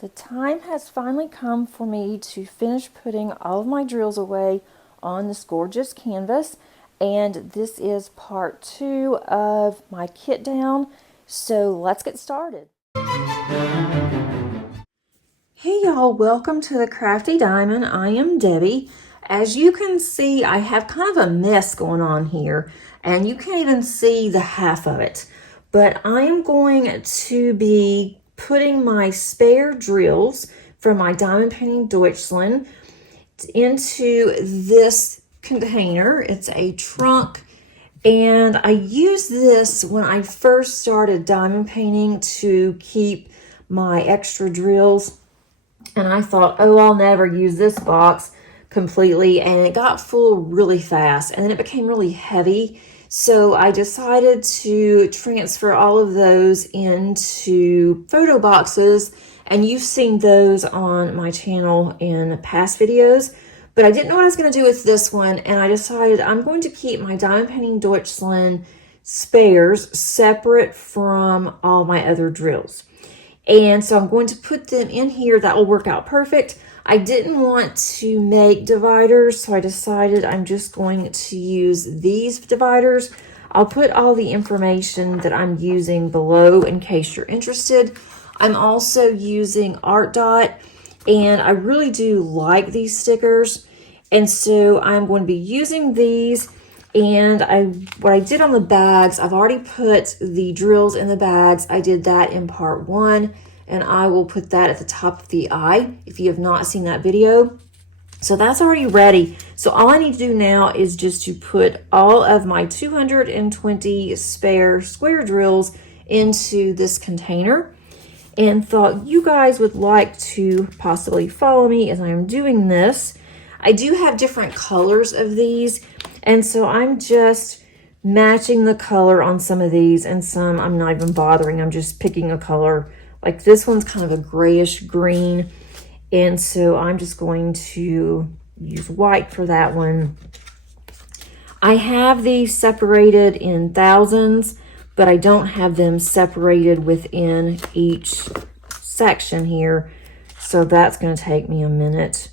The time has finally come for me to finish putting all of my drills away on this gorgeous canvas, and this is part 2 of my kit down, so let's get started. Hey y'all, welcome to the Crafty Diamond. I am Debbie. As you can see, I have kind of a mess going on here, and you can't even see the half of it, but I am going to be putting my spare drills from my diamond painting Deutschland into this container. It's a trunk, and I used this when I first started diamond painting to keep my extra drills, and I thought, oh, I'll never use this box completely, and it got full really fast, and then it became really heavy. So I decided to transfer all of those into photo boxes, and you've seen those on my channel in past videos, but I didn't know what I was going to do with this one, and I decided I'm going to keep my diamond painting Deutschland spares separate from all my other drills. And so I'm going to put them in here. That will work out perfect. I didn't want to make dividers, so I decided I'm just going to use these dividers. I'll put all the information that I'm using below in case you're interested. I'm also using Art Dot, and I really do like these stickers. And so I'm going to be using these. And what I did on the bags, I've already put the drills in the bags. I did that in part 1, and I will put that at the top of the eye if you have not seen that video. So that's already ready. So all I need to do now is just to put all of my 220 spare square drills into this container, and thought you guys would like to possibly follow me as I am doing this. I do have different colors of these, and so I'm just matching the color on some of these, and some I'm not even bothering. I'm just picking a color. Like this one's kind of a grayish green, and so I'm just going to use white for that one. I have these separated in thousands, but I don't have them separated within each section here, so that's going to take me a minute.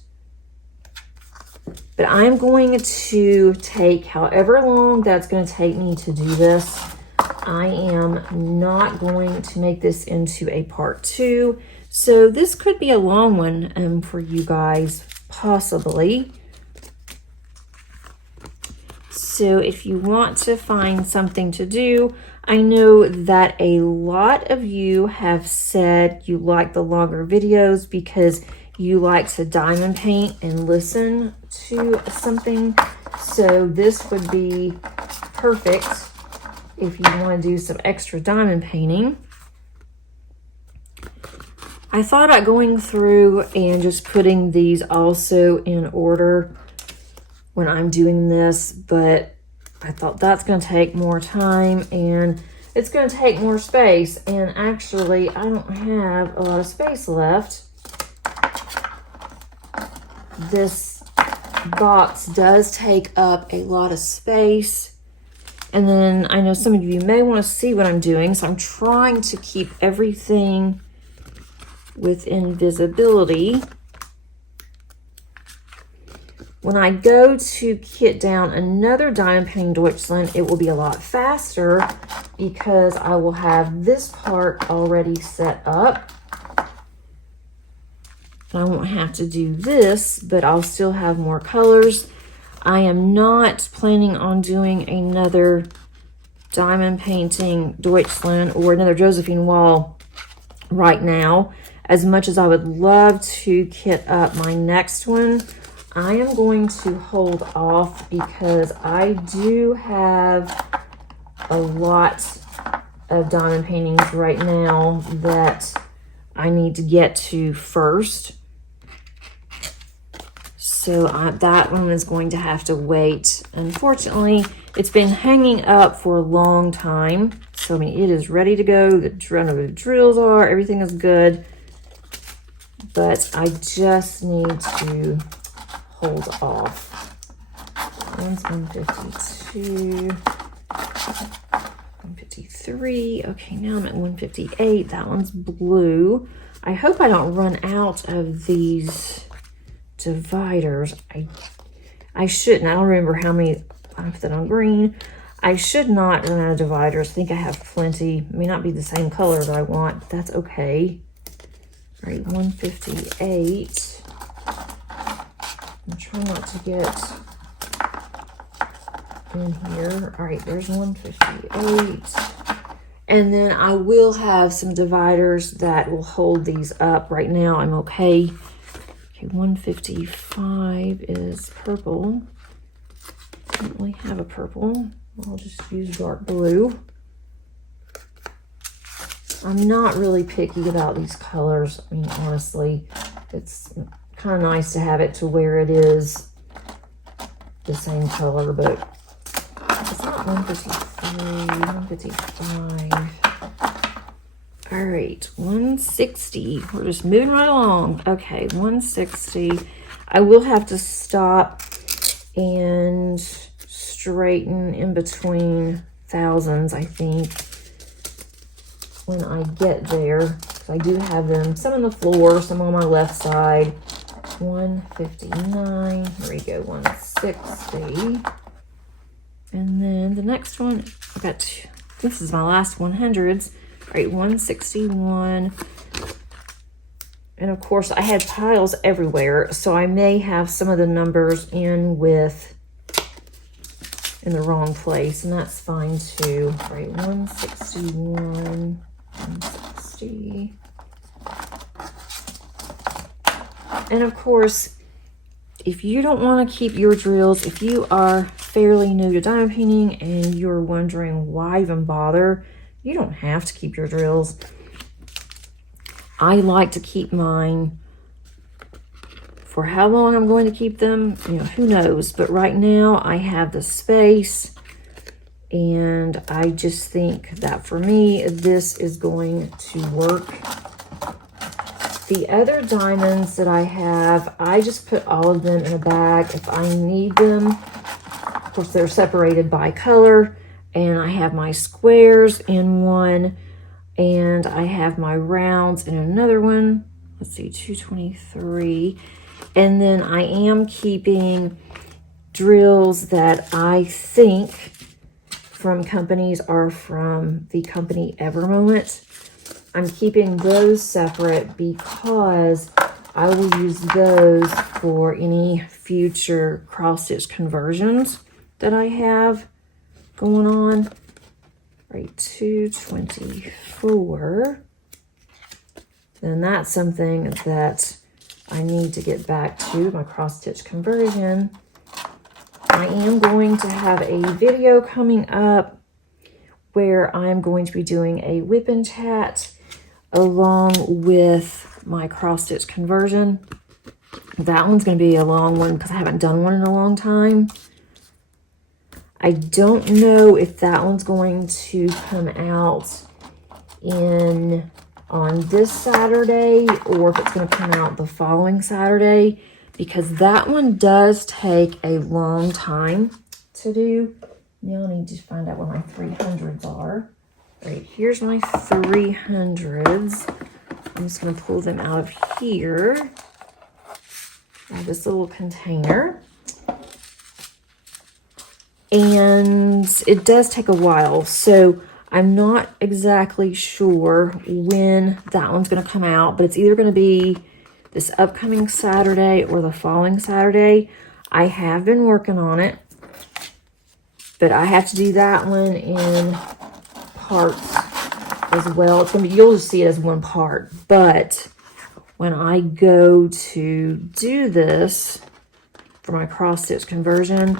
But I'm going to take however long that's going to take me to do this. I am not going to make this into a part 2. So this could be a long one for you guys, possibly. So if you want to find something to do, I know that a lot of you have said you like the longer videos because you like to diamond paint and listen to something. So this would be perfect if you want to do some extra diamond painting. I thought about going through and just putting these also in order when I'm doing this, but I thought that's going to take more time and it's going to take more space, and actually I don't have a lot of space left. This box does take up a lot of space, and then I know some of you may want to see what I'm doing, so I'm trying to keep everything within visibility. When I go to kit down another diamond painting Deutschland, it will be a lot faster because I will have this part already set up. I won't have to do this, but I'll still have more colors. I am not planning on doing another diamond painting Deutschland or another Josephine wall right now. As much as I would love to kit up my next one, I am going to hold off because I do have a lot of diamond paintings right now that I need to get to first. So that one is going to have to wait. Unfortunately, it's been hanging up for a long time. So, I mean, it is ready to go. The drills are, everything is good. But I just need to hold off. One's 152. 153. Okay, now I'm at 158. That one's blue. I hope I don't run out of these dividers. I shouldn't. I don't remember how many I put that on green. I should not run out of dividers. I think I have plenty. It may not be the same color that I want, but that's okay. All right, 158. I'm trying not to get in here. All right, there's 158. And then I will have some dividers that will hold these up. Right now, I'm okay. Okay, 155 is purple. I don't really have a purple. I'll just use dark blue. I'm not really picky about these colors. I mean, honestly, it's kind of nice to have it to where it is the same color, but it's not 153, 155. All right, 160. We're just moving right along. Okay, 160. I will have to stop and straighten in between thousands, I think, when I get there. So I do have them, some on the floor, some on my left side. 159. Here we go, 160. And then the next one, I got two. This is my last 100s. All right, 161. And of course, I had piles everywhere, so I may have some of the numbers in the wrong place, and that's fine too. All right, 161, 160. And of course, if you don't want to keep your drills, if you are fairly new to diamond painting and you're wondering why even bother, you don't have to keep your drills. I like to keep mine for how long I'm going to keep them, you know, who knows. But right now I have the space, and I just think that for me, this is going to work. The other diamonds that I have, I just put all of them in a bag if I need them. Of course, they're separated by color, and I have my squares in one, and I have my rounds in another one. Let's see, 223. And then I am keeping drills that I think from companies are from the company Evermoment. I'm keeping those separate because I will use those for any future cross-stitch conversions that I have going on. Right, 224. Then that's something that I need to get back to, my cross-stitch conversion. I am going to have a video coming up where I'm going to be doing a whip and chat along with my cross-stitch conversion. That one's going to be a long one because I haven't done one in a long time. I don't know if that one's going to come out on this Saturday or if it's going to come out the following Saturday, because that one does take a long time to do. Now I need to find out where my 300s are. All right, here's my 300s. I'm just going to pull them out of here. I have this little container. And it does take a while, so I'm not exactly sure when that one's going to come out, but it's either going to be this upcoming Saturday or the following Saturday. I have been working on it, but I have to do that one in parts as well. It's going to be, you'll just see it as one part, but when I go to do this for my cross-stitch conversion,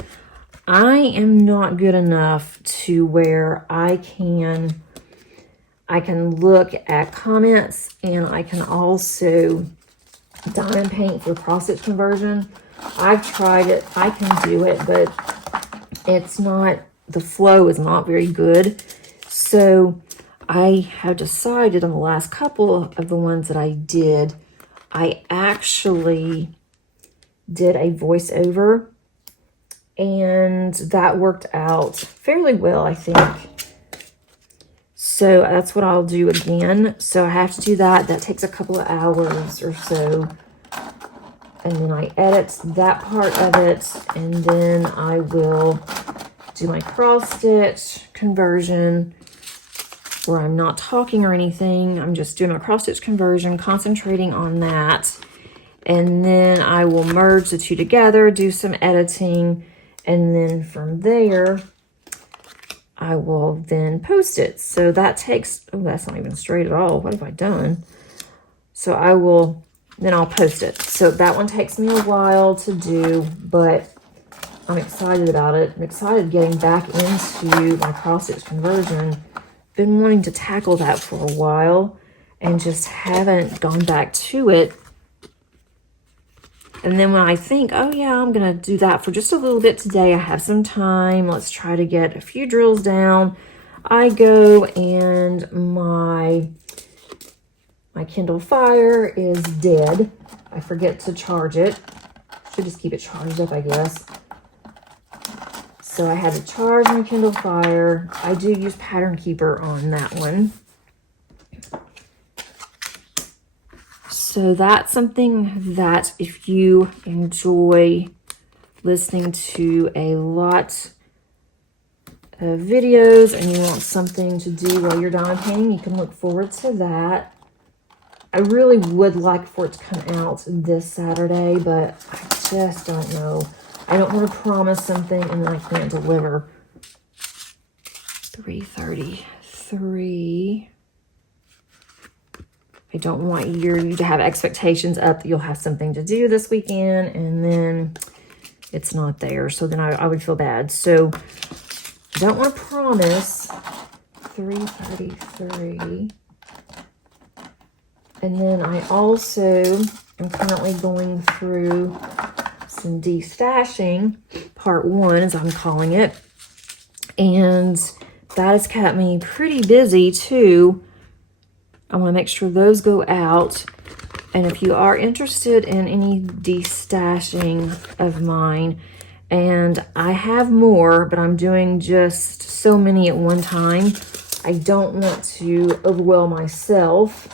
I am not good enough to where I can look at comments, and I can also diamond paint for cross-stitch conversion. I've tried it, I can do it, but it's not, the flow is not very good. So I have decided on the last couple of the ones that I did, I actually did a voiceover, and that worked out fairly well, I think. So that's what I'll do again. So I have to do that. That takes a couple of hours or so. And then I edit that part of it. And then I will do my cross stitch conversion where I'm not talking or anything. I'm just doing my cross stitch conversion, concentrating on that. And then I will merge the two together, do some editing. And then from there, I will then post it. So that takes, oh, that's not even straight at all. What have I done? So then I'll post it. So that one takes me a while to do, but I'm excited about it. I'm excited getting back into my cross stitch conversion. Been wanting to tackle that for a while and just haven't gone back to it. And then when I think, oh yeah, I'm going to do that for just a little bit today, I have some time, let's try to get a few drills down, I go and my Kindle Fire is dead. I forget to charge it. Should just keep it charged up, I guess. So I had to charge my Kindle Fire. I do use Pattern Keeper on that one. So that's something that if you enjoy listening to a lot of videos and you want something to do while you're diamond painting, you can look forward to that. I really would like for it to come out this Saturday, but I just don't know. I don't want to promise something and then I can't deliver. 3:33. I don't want you to have expectations up that you'll have something to do this weekend and then it's not there. So then I would feel bad. So I don't want to promise. 3:33. And then I also am currently going through some destashing, part 1 as I'm calling it. And that has kept me pretty busy too. I want to make sure those go out. And if you are interested in any destashing of mine, and I have more, but I'm doing just so many at one time. I don't want to overwhelm myself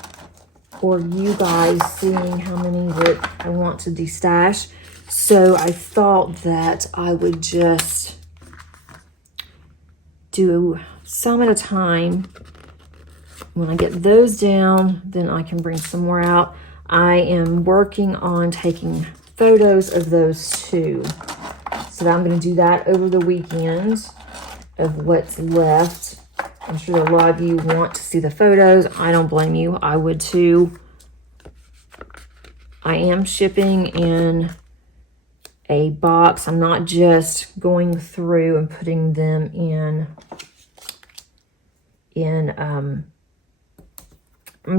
or you guys seeing how many that I want to destash. So I thought that I would just do some at a time. When I get those down, then I can bring some more out. I am working on taking photos of those too. So I'm going to do that over the weekend of what's left. I'm sure a lot of you want to see the photos. I don't blame you. I would too. I am shipping in a box. I'm not just going through and putting them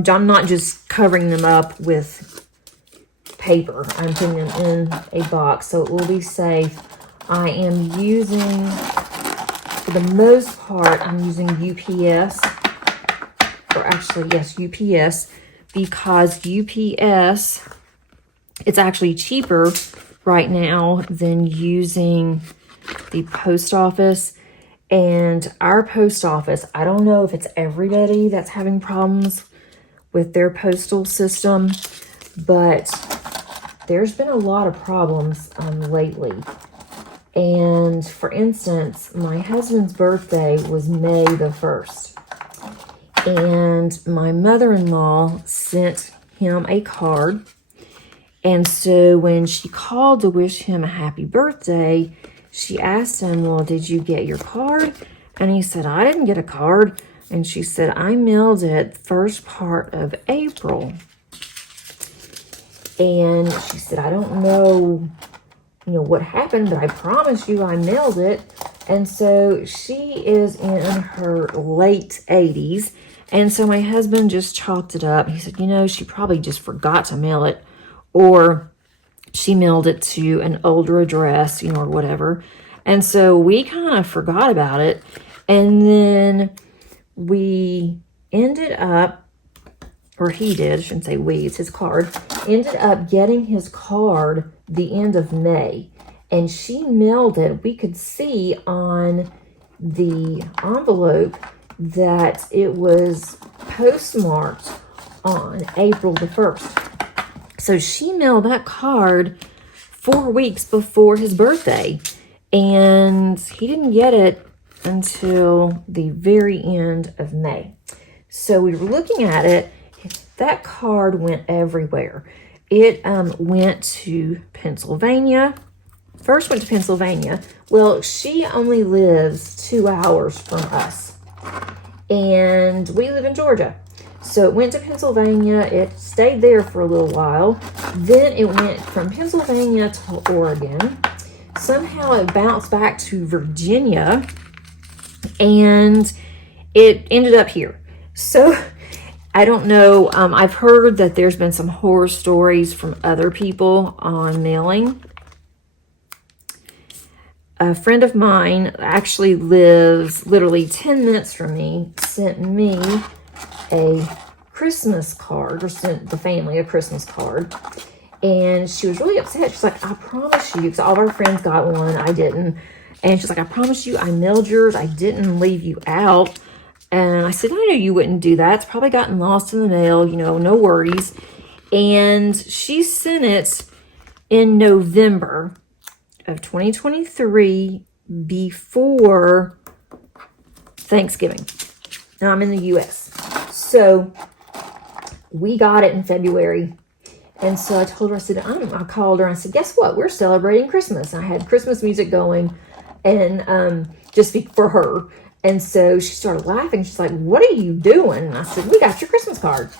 I'm not just covering them up with paper. I'm putting them in a box so it will be safe. I am using, for the most part, I'm using UPS, or actually, yes, UPS, because UPS, it's actually cheaper right now than using the post office. And our post office, I don't know if it's everybody that's having problems with their postal system, but there's been a lot of problems lately. And for instance, my husband's birthday was May the 1st. And my mother-in-law sent him a card. And so when she called to wish him a happy birthday, she asked him, well, did you get your card? And he said, I didn't get a card. And she said, I mailed it first part of April. And she said, I don't know, what happened, but I promise you I mailed it. And so she is in her late 80s. And so my husband just chalked it up. He said, she probably just forgot to mail it, or she mailed it to an older address, or whatever. And so we kind of forgot about it. And then we ended up, or he did, I shouldn't say we, it's his card, ended up getting his card the end of May. And she mailed it. We could see on the envelope that it was postmarked on April the 1st. So she mailed that card 4 weeks before his birthday, and he didn't get it until the very end of May. So we were looking at it. That card went everywhere. It went to Pennsylvania. First went to Pennsylvania. Well, she only lives 2 hours from us, and we live in Georgia. So it went to Pennsylvania. It stayed there for a little while. Then it went from Pennsylvania to Oregon. Somehow it bounced back to Virginia, and it ended up here. So I don't know. I've heard that there's been some horror stories from other people on mailing. A friend of mine actually lives literally 10 minutes from me, sent me a Christmas card, or sent the family a Christmas card. And she was really upset. She's like, I promise you, because all of our friends got one, I didn't. And she's like, I promise you, I mailed yours. I didn't leave you out. And I said, I knew you wouldn't do that. It's probably gotten lost in the mail, you know, no worries. And she sent it in November of 2023 before Thanksgiving. Now I'm in the U.S. So we got it in February. And so I told her, I said, I called her and I said, guess what? We're celebrating Christmas. And I had Christmas music going, and just for her. And so she started laughing. She's like, what are you doing? And I said, we got your Christmas card.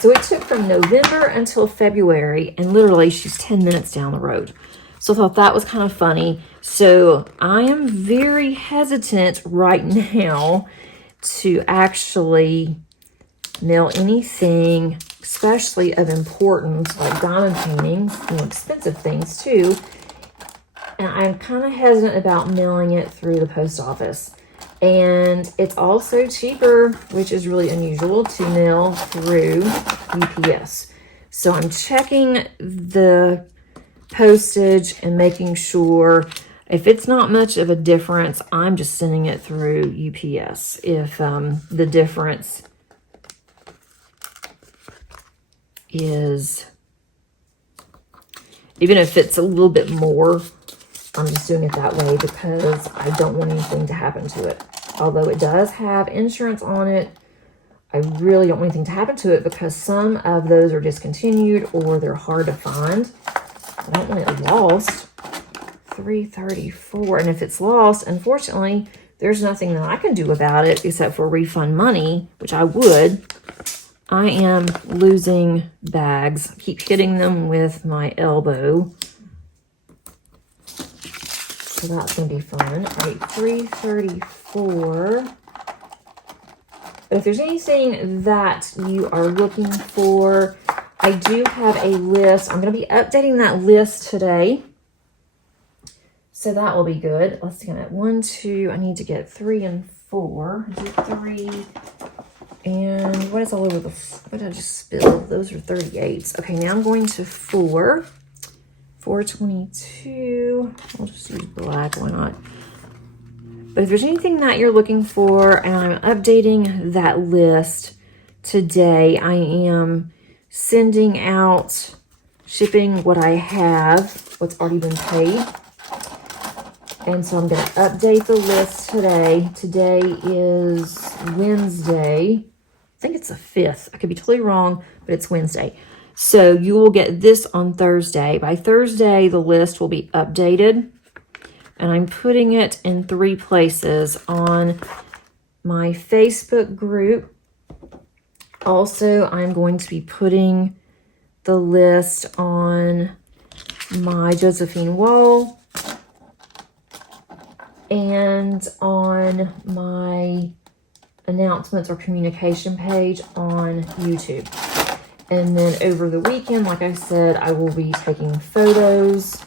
So it took from November until February, and literally she's 10 minutes down the road. So I thought that was kind of funny. So I am very hesitant right now to actually mail anything, especially of importance, like diamond paintings, expensive things too. And I'm kind of hesitant about mailing it through the post office. And it's also cheaper, which is really unusual, to mail through UPS. So I'm checking the postage and making sure if it's not much of a difference, I'm just sending it through UPS. If the difference is, even if it's a little bit more, I'm just doing it that way because I don't want anything to happen to it. Although it does have insurance on it, I really don't want anything to happen to it because some of those are discontinued or they're hard to find. I don't want it lost. $334. And if it's lost, unfortunately, there's nothing that I can do about it except for refund money, which I would. I am losing bags. I keep hitting them with my elbow. So that's going to be fun. All right, $334. But if there's anything that you are looking for, I do have a list. I'm going to be updating that list today. So that will be good. Let's see, I'm at 1, 2. I need to get 3 and 4. I did 3. And what is all over the, what did I just spill? Those are 38s. Okay, now I'm going to 4. 422. I'll just use black, why not? But if there's anything that you're looking for, and I'm updating that list today, I am sending out, shipping what I have, what's already been paid. And so I'm going to update the list today. Today is Wednesday. I think it's the 5th. I could be totally wrong, but it's Wednesday. So you will get this on Thursday. By Thursday, the list will be updated. And I'm putting it in 3 places: on my Facebook group. Also, I'm going to be putting the list on my Josephine wall and on my announcements or communication page on YouTube. And then over the weekend, like I said, I will be taking photos,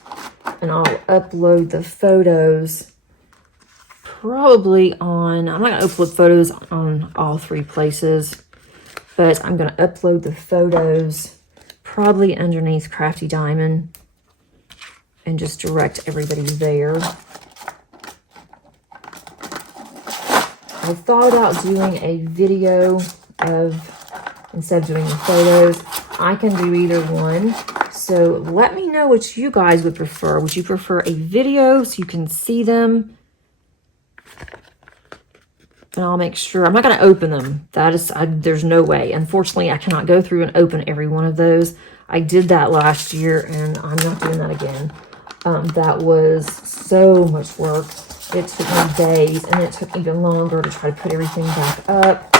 and I'll upload the photos probably on, I'm not going to upload photos on all 3 places, but I'm going to upload the photos probably underneath Crafty Diamond and just direct everybody there. I thought about doing a video of, instead of doing the photos, I can do either one. So let me know what you guys would prefer. Would you prefer a video so you can see them? And I'll make sure, I'm not going to open them. There's no way. Unfortunately, I cannot go through and open every one of those. I did that last year and I'm not doing that again. That was so much work. It took me days, and it took even longer to try to put everything back up.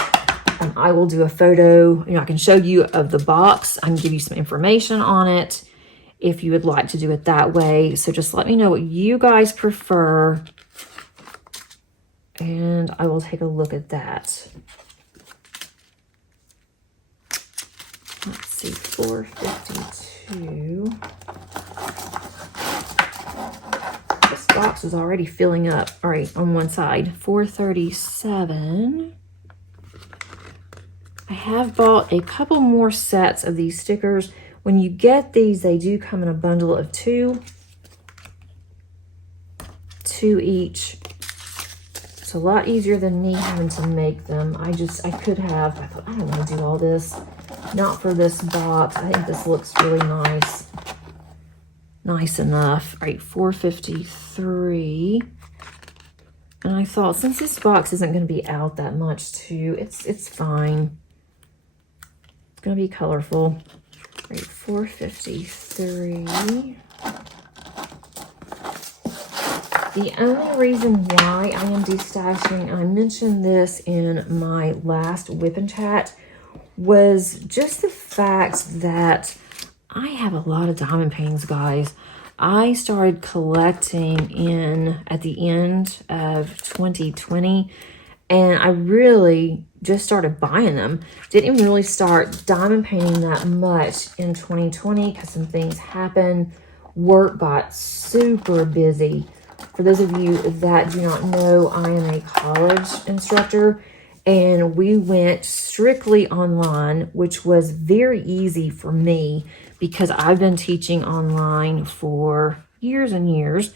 I will do a photo, I can show you of the box. I can give you some information on it if you would like to do it that way. So just let me know what you guys prefer, and I will take a look at that. Let's see, 452. This box is already filling up. All right, on one side. 437. I have bought a couple more sets of these stickers. When you get these, they do come in a bundle of two each. It's a lot easier than me having to make them. I thought, I don't want to do all this. Not for this box. I think this looks really nice. Nice enough. All right, 453. And I thought, since this box isn't going to be out that much too, it's fine. It's going to be colorful. All right, 453. The only reason why I am destashing, and I mentioned this in my last whip and chat, was just the fact that I have a lot of diamond paintings, guys. I started collecting at the end of 2020, and I really just started buying them. Didn't even really start diamond painting that much in 2020 because some things happened. Work got super busy. For those of you that do not know, I am a college instructor, and we went strictly online, which was very easy for me because I've been teaching online for years and years.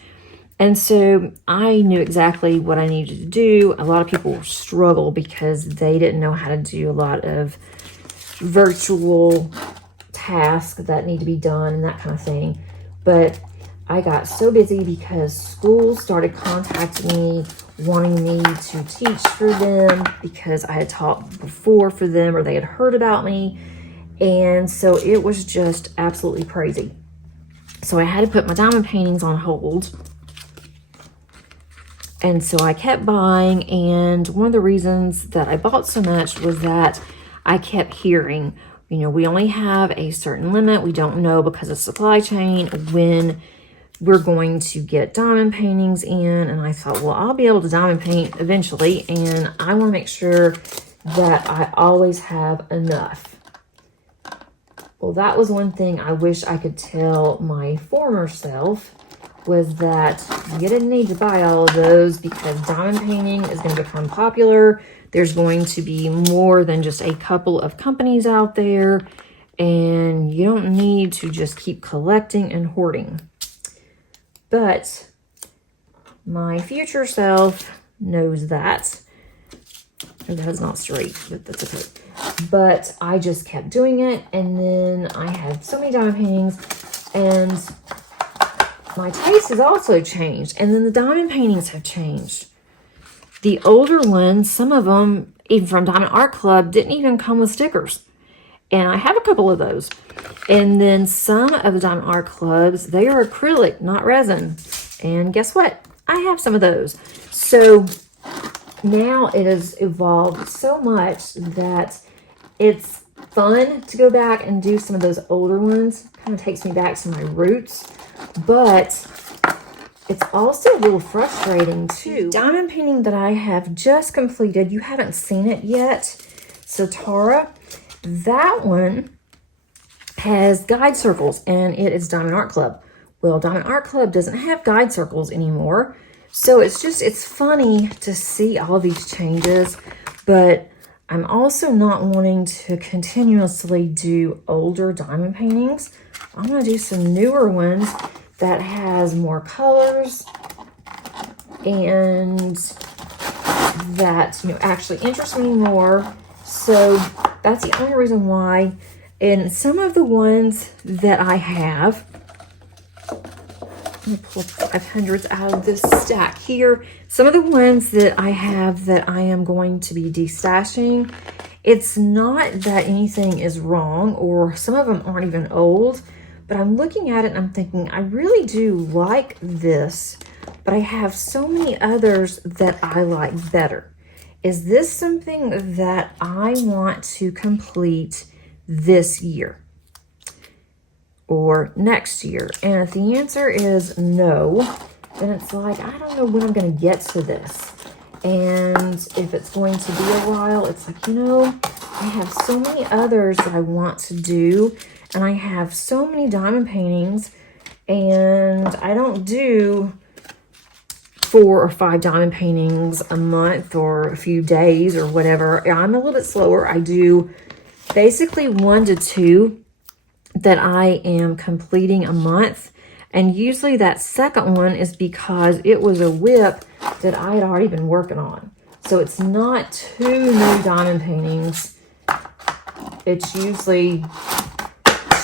And so I knew exactly what I needed to do. A lot of people struggle because they didn't know how to do a lot of virtual tasks that need to be done and that kind of thing. But I got so busy because schools started contacting me, wanting me to teach for them because I had taught before for them, or they had heard about me. And so it was just absolutely crazy. So I had to put my diamond paintings on hold. And so I kept buying. And one of the reasons that I bought so much was that I kept hearing, we only have a certain limit. We don't know, because of supply chain, when we're going to get diamond paintings in. And I thought, well, I'll be able to diamond paint eventually, and I want to make sure that I always have enough. Well, that was one thing I wish I could tell my former self, was that you didn't need to buy all of those, because diamond painting is going to become popular. There's going to be more than just a couple of companies out there, and you don't need to just keep collecting and hoarding. But my future self knows that. Oh, that is not straight, but that's okay. But I just kept doing it, and then I had so many diamond paintings, and my taste has also changed, and then the diamond paintings have changed. The older ones, some of them, even from Diamond Art Club, didn't even come with stickers. And I have a couple of those. And then some of the Diamond Art Clubs, they are acrylic, not resin. And guess what? I have some of those. So now it has evolved so much that it's fun to go back and do some of those older ones. Kind of takes me back to my roots. But it's also a little frustrating too. Diamond painting that I have just completed, you haven't seen it yet. So Tara, that one has guide circles, and it is Diamond Art Club. Well, Diamond Art Club doesn't have guide circles anymore. So it's funny to see all these changes, but I'm also not wanting to continuously do older diamond paintings. I'm going to do some newer ones that has more colors and that, actually interest me more. So that's the only reason why. And some of the ones that I have, let me pull 500s out of this stack here. Some of the ones that I have that I am going to be destashing, it's not that anything is wrong, or some of them aren't even old, but I'm looking at it and I'm thinking, I really do like this, but I have so many others that I like better. Is this something that I want to complete this year or next year? And if the answer is no, then it's like, I don't know when I'm going to get to this. And if it's going to be a while, it's like, I have so many others that I want to do, and I have so many diamond paintings, and I don't do 4 or 5 diamond paintings a month or a few days or whatever. I'm a little bit slower. I do basically 1 to 2 that I am completing a month. And usually that second one is because it was a whip that I had already been working on. So it's not 2 new diamond paintings. It's usually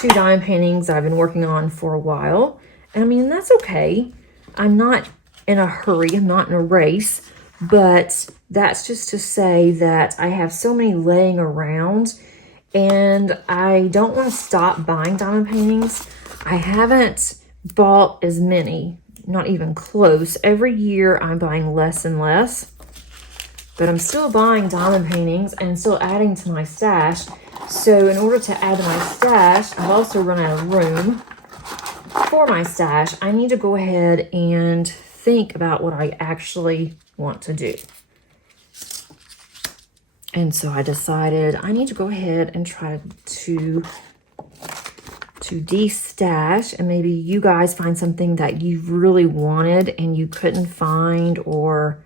2 diamond paintings that I've been working on for a while. And I mean, that's okay. I'm not in a hurry. I'm not in a race. But that's just to say that I have so many laying around, and I don't want to stop buying diamond paintings. I haven't bought as many, not even close. Every year I'm buying less and less, but I'm still buying diamond paintings and still adding to my stash. So in order to add to my stash, I've also run out of room for my stash. I need to go ahead and think about what I actually want to do. And so I decided I need to go ahead and try to de-stash, and maybe you guys find something that you really wanted and you couldn't find, or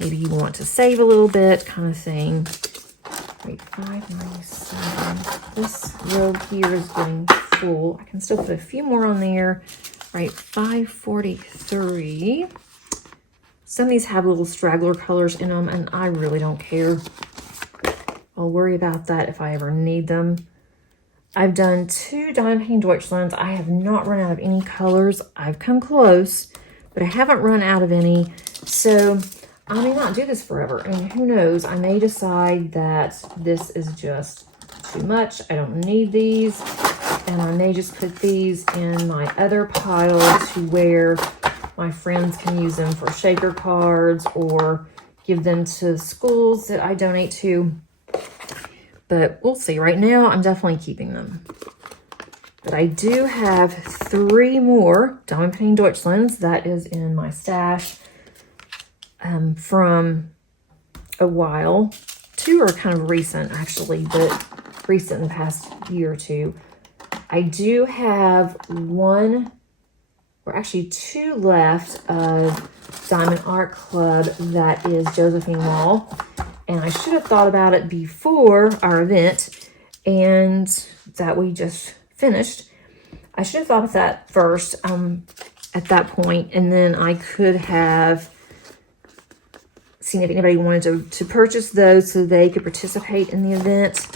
maybe you want to save a little bit, kind of thing. Wait, 597. This row here is getting full. I can still put a few more on there. Right, 543. Some of these have little straggler colors in them, and I really don't care. I'll worry about that if I ever need them. I've done 2 diamond painting Deutschlands. I have not run out of any colors. I've come close, but I haven't run out of any. So I may not do this forever. I mean, who knows? I may decide that this is just too much. I don't need these. And I may just put these in my other pile to where my friends can use them for shaker cards or give them to schools that I donate to. But we'll see. Right now, I'm definitely keeping them. But I do have 3 more diamond painting Deutschlands that is in my stash from a while. 2 are kind of recent, actually, but recent in the past year or 2. I do have 1, or actually 2 left of Diamond Art Club that is Josephine Wall. And I should have thought about it before our event and that we just finished. I should have thought of that first at that point, and then I could have seen if anybody wanted to purchase those so they could participate in the event.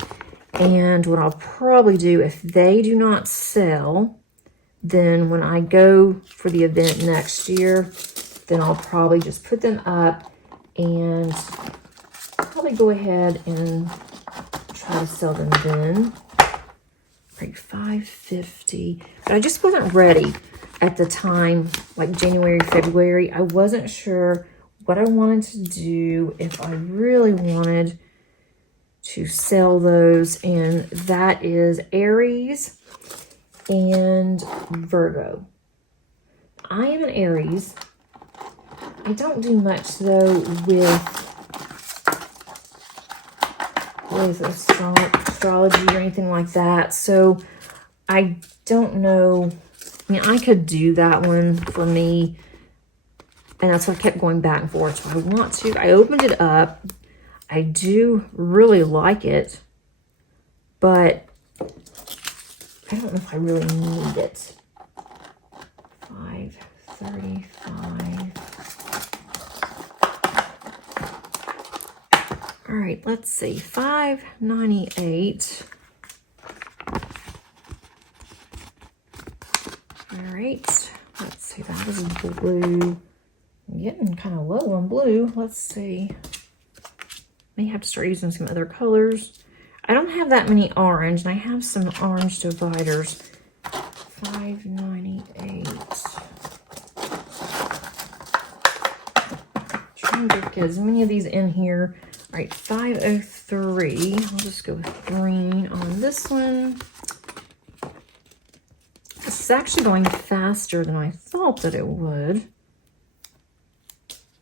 And what I'll probably do, if they do not sell, then when I go for the event next year, then I'll probably just put them up and probably go ahead and try to sell them then. Like 550. But I just wasn't ready at the time, like January, February. I wasn't sure what I wanted to do, if I really wanted to sell those. And that is Aries and Virgo. I am an Aries. I don't do much though with astrology or anything like that, so I don't know. I mean, I could do that one for me, and that's why I kept going back and forth. So I opened it up. I do really like it, but I don't know if I really need it. 535. All right, let's see, $5.98. All right, let's see, that was blue. I'm getting kind of low on blue. Let's see. May have to start using some other colors. I don't have that many orange, and I have some orange dividers. $5.98. Trying to get as many of these in here. All right, $5.03. I'll just go with green on this one. This is actually going faster than I thought that it would.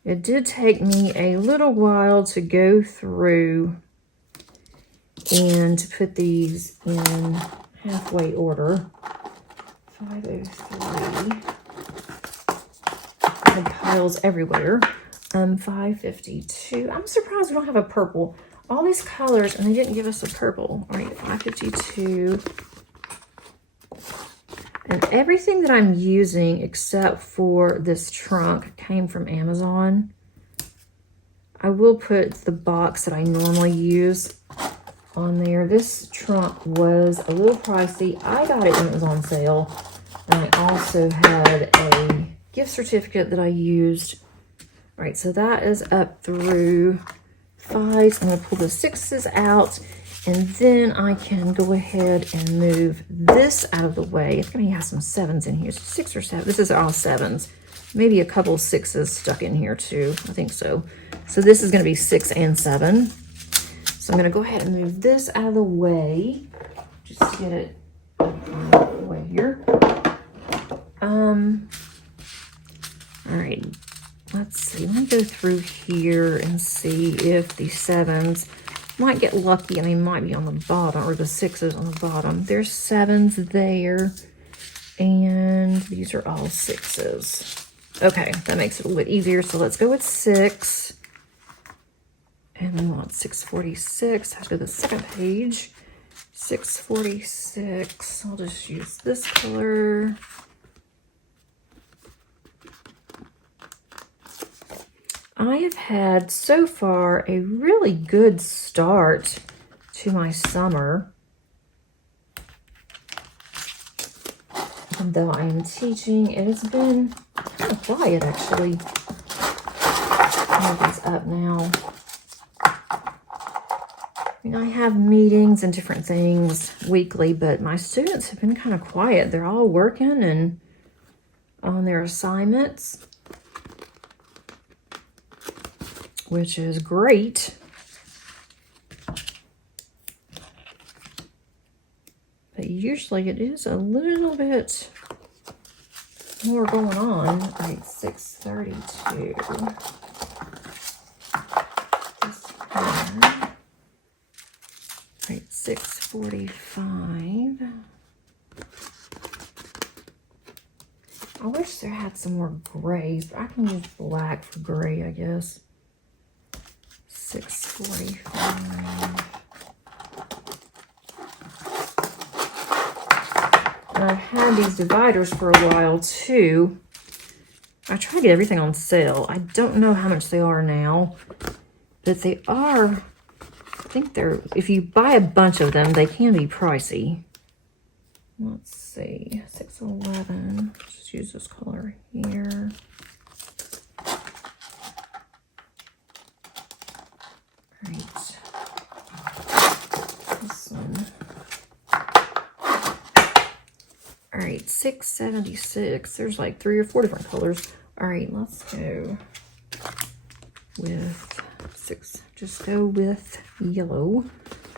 It did take me a little while to go through and to put these in halfway order. 503. I had piles everywhere. 552. I'm surprised we don't have a purple. All these colors, and they didn't give us a purple. All right, 552. And everything that I'm using except for this trunk came from Amazon. I will put the box that I normally use on there. This trunk was a little pricey. I got it when it was on sale. And I also had a gift certificate that I used. All right, so that is up through 5s. I'm going to pull the 6s out. And then I can go ahead and move this out of the way. It's going to have some 7s in here. So 6 or 7. This is all 7s. Maybe a couple 6s stuck in here too. I think so. So this is going to be 6 and 7. So I'm going to go ahead and move this out of the way. Just to get it out of the way here. All right. Let's see. Let me go through here and see if the 7s might get lucky and they might be on the bottom, or the 6s on the bottom. There's 7s there, and these are all 6s. Okay, that makes it a little bit easier. So let's go with 6. And we want 646. I have to go to the second page. 646. I'll just use this color. I have had so far a really good start to my summer. Though I am teaching, it has been kind of quiet actually. Move these up now. I have meetings and different things weekly, but my students have been kind of quiet. They're all working and on their assignments, which is great. But usually it is a little bit more going on. All right, 632. This one. All right, 645. I wish there had some more grays, but I can use black for gray, I guess. 645. And I've had these dividers for a while too. I try to get everything on sale. I don't know how much they are now, but they are, I think they're, if you buy a bunch of them, they can be pricey. Let's see, 611. Just use this color here. Right. This one. All right, 676. There's like 3 or 4 different colors. All right, let's go with 6. Just go with yellow.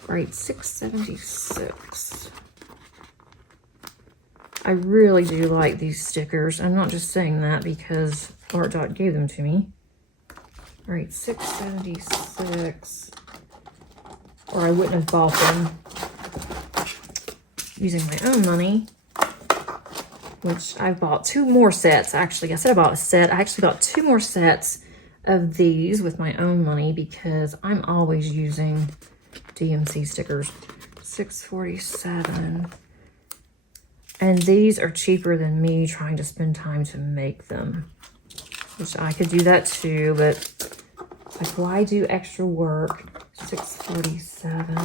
All right, 676. I really do like these stickers. I'm not just saying that because Art Dot gave them to me. All right, 676. Or I wouldn't have bought them using my own money, which I've bought 2 more sets. Actually, I said I bought a set. I actually bought 2 more sets of these with my own money because I'm always using DMC stickers. 647. And these are cheaper than me trying to spend time to make them, which I could do that too, but like, why do extra work? 647.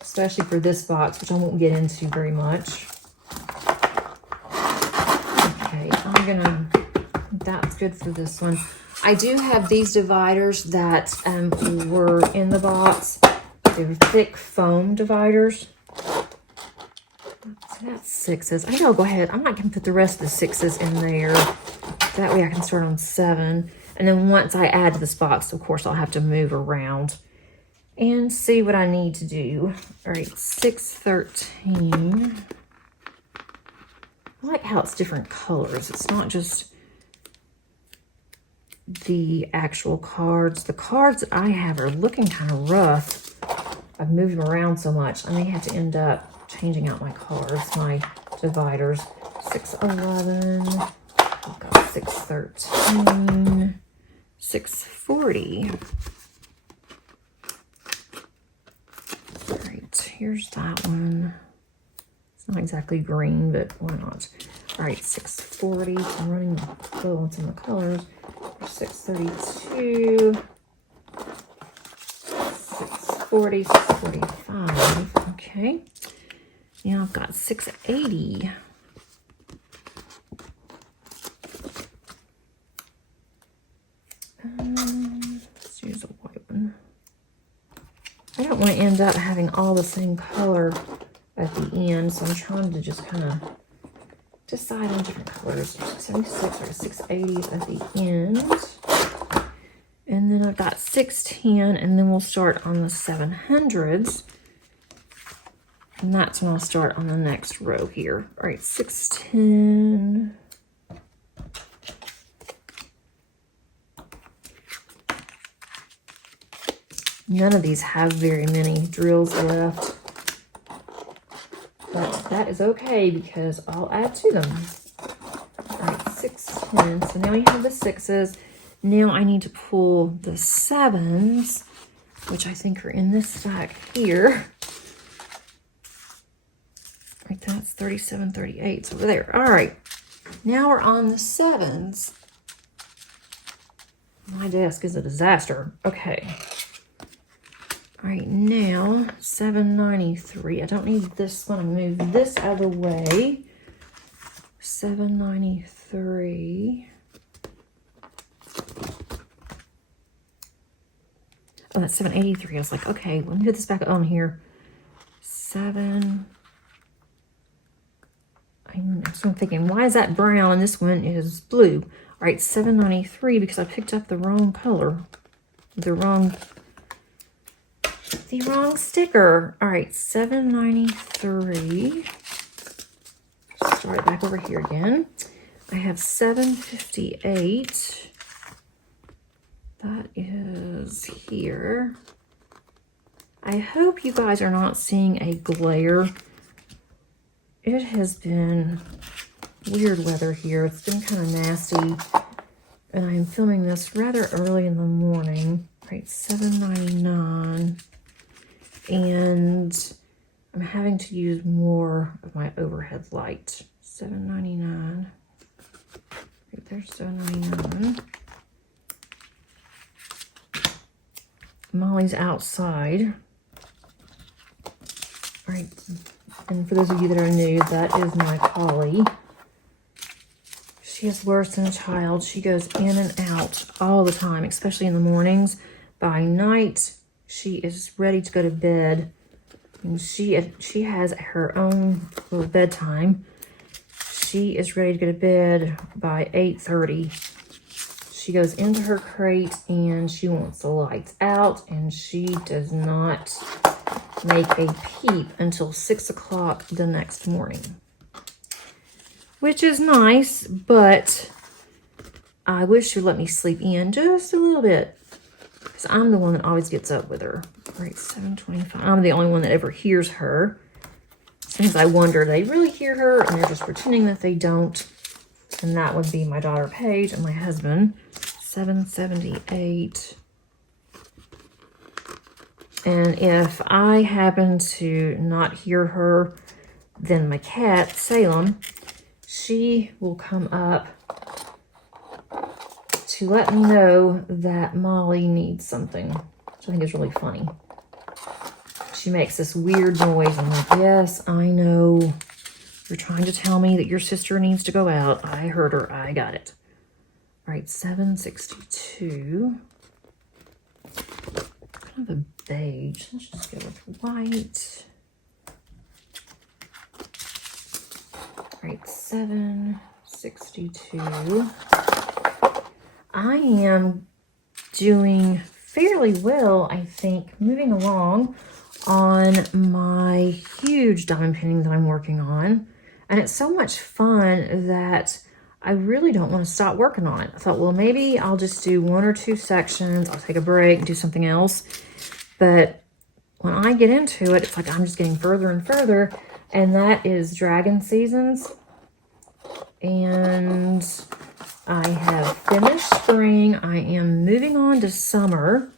Especially for this box, which I won't get into very much. Okay, that's good for this one. I do have these dividers that were in the box. They're thick foam dividers. So that's 6s. I think I'll go ahead. I'm not going to put the rest of the 6s in there. That way I can start on 7. And then once I add to this box, of course, I'll have to move around and see what I need to do. All right, 613. I like how it's different colors. It's not just the actual cards. The cards that I have are looking kind of rough. I've moved them around so much. I may have to end up changing out my cards, my dividers. 611. I've got 613. 640. All right, here's that one. It's not exactly green, but why not? All right, 640. I'm running low on some of the colors. 632. 640, 645. Okay. Now I've got 680. Let's use a white one. I don't want to end up having all the same color at the end, so I'm trying to just kind of decide on different colors. 676 or 680s at the end. And then I've got 610, and then we'll start on the 700s. And that's when I'll start on the next row here. All right, 610. None of these have very many drills left. But that is okay because I'll add to them. All right, 610. So now you have the 6s. Now I need to pull the 7s, which I think are in this stack here. Right, that's 37, 38. It's over there. All right. Now we're on the 7s. My desk is a disaster. Okay. All right, now 793. I don't need this one. I'm gonna move this out of the way. 793. Oh, that's 783. I was like, okay, let me put this back on here. So I'm thinking, why is that brown and this one is blue? All right, 793 because I picked up the wrong color, the wrong sticker. All right, 793. Start back over here again. I have 758. That is here. I hope you guys are not seeing a glare. It has been weird weather here. It's been kind of nasty. And I'm filming this rather early in the morning. Right, 799. And I'm having to use more of my overhead light. 799. Right there's 799. Molly's outside. All right, and for those of you that are new, that is my collie. She is worse than a child. She goes in and out all the time, especially in the mornings. By night, she is ready to go to bed. And she has her own little bedtime. She is ready to go to bed by 8:30. She goes into her crate and she wants the lights out, and she does not make a peep until 6 o'clock the next morning. Which is nice, but I wish she'd let me sleep in just a little bit, because I'm the one that always gets up with her. All right, 725. I'm the only one that ever hears her. Sometimes I wonder, they really hear her and they're just pretending that they don't. And that would be my daughter Paige and my husband. 778. And if I happen to not hear her, then my cat, Salem, she will come up to let me know that Molly needs something. which I think is really funny. She makes this weird noise. I'm like, yes, I know. You're trying to tell me that your sister needs to go out. I heard her. I got it. All right, 762. Kind of a beige. Let's just go with white. All right, 762. I am doing fairly well, I think, moving along on my huge diamond painting that I'm working on. And it's so much fun that I really don't want to stop working on it. I thought, well, maybe I'll just do 1 or 2 sections. I'll take a break, do something else. But when I get into it, it's like I'm just getting further and further. And that is Dragon Seasons. And I have finished spring. I am moving on to summer.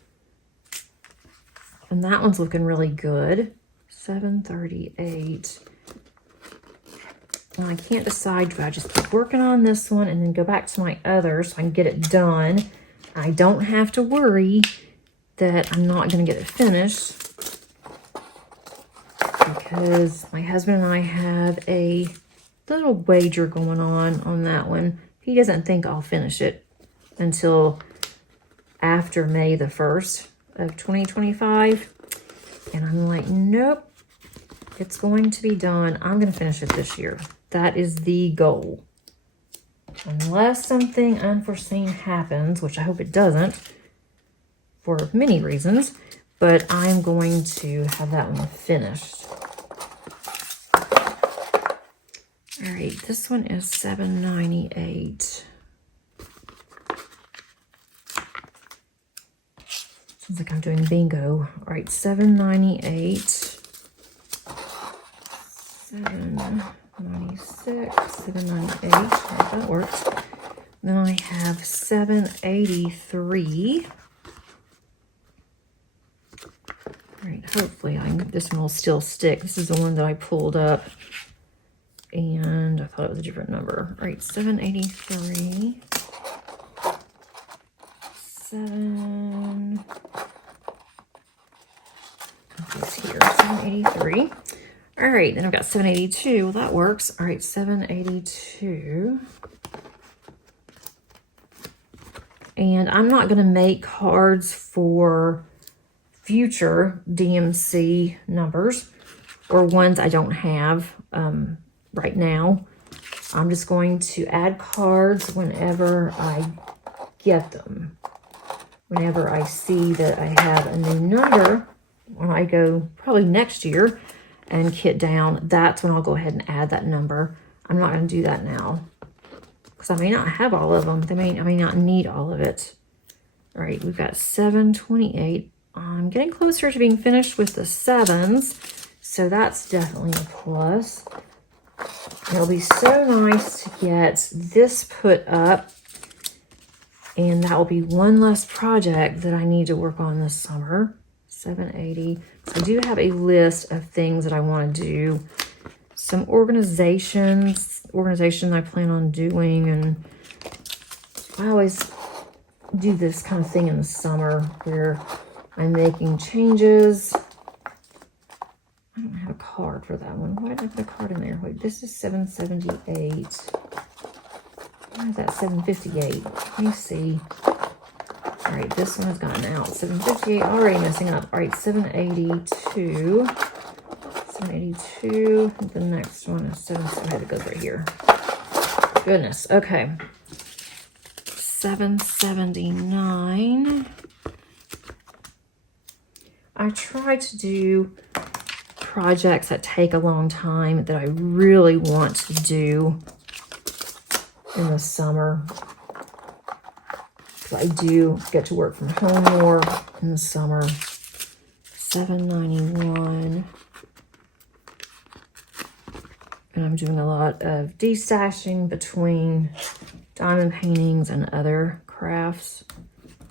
And that one's looking really good. 738. And I can't decide, do I just keep working on this one and then go back to my other so I can get it done? I don't have to worry that I'm not going to get it finished, because my husband and I have a little wager going on that one. He doesn't think I'll finish it until after May the 1st of 2025. And I'm like, nope, it's going to be done. I'm going to finish it this year. That is the goal. Unless something unforeseen happens, which I hope it doesn't, for many reasons, but I'm going to have that one finished. All right, this one is 798. Sounds like I'm doing bingo. All right, 798. 796, 798. All right, that works. Then I have 783. All right, hopefully this one will still stick. This is the one that I pulled up, and I thought it was a different number. All right, 783. 783. All right, then I've got 782. Well, that works. All right, 782. And I'm not going to make cards for future DMC numbers or ones I don't have right now. I'm just going to add cards whenever I get them. Whenever I see that I have a new number, when I go probably next year and kit down, that's when I'll go ahead and add that number. I'm not going to do that now, because I may not have all of them. I may not need all of it. All right, we've got 728. I'm getting closer to being finished with the 7s, so that's definitely a plus. It'll be so nice to get this put up, and that will be one less project that I need to work on this summer. 780. So I do have a list of things that I want to do. Some organization I plan on doing, and I always do this kind of thing in the summer where I'm making changes. I don't have a card for that one. Why did I put a card in there? Wait, this is 778. Why is that 758? Let me see. All right, this one has gotten out. 758, already messing up. All right, 782. 782. The next one is 770. It goes right here. Goodness. Okay. 779. I try to do projects that take a long time that I really want to do in the summer. I do get to work from home more in the summer. 791. And I'm doing a lot of destashing between diamond paintings and other crafts.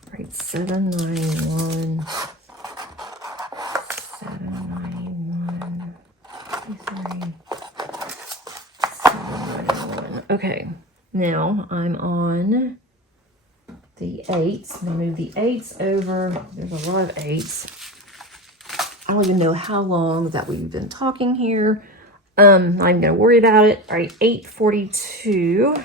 All right, 791. 791. 791. Okay, now I'm on the 8s. I'm going to move the 8s over. There's a lot of 8s. I don't even know how long that we've been talking here. I'm not even going to worry about it. All right, 842.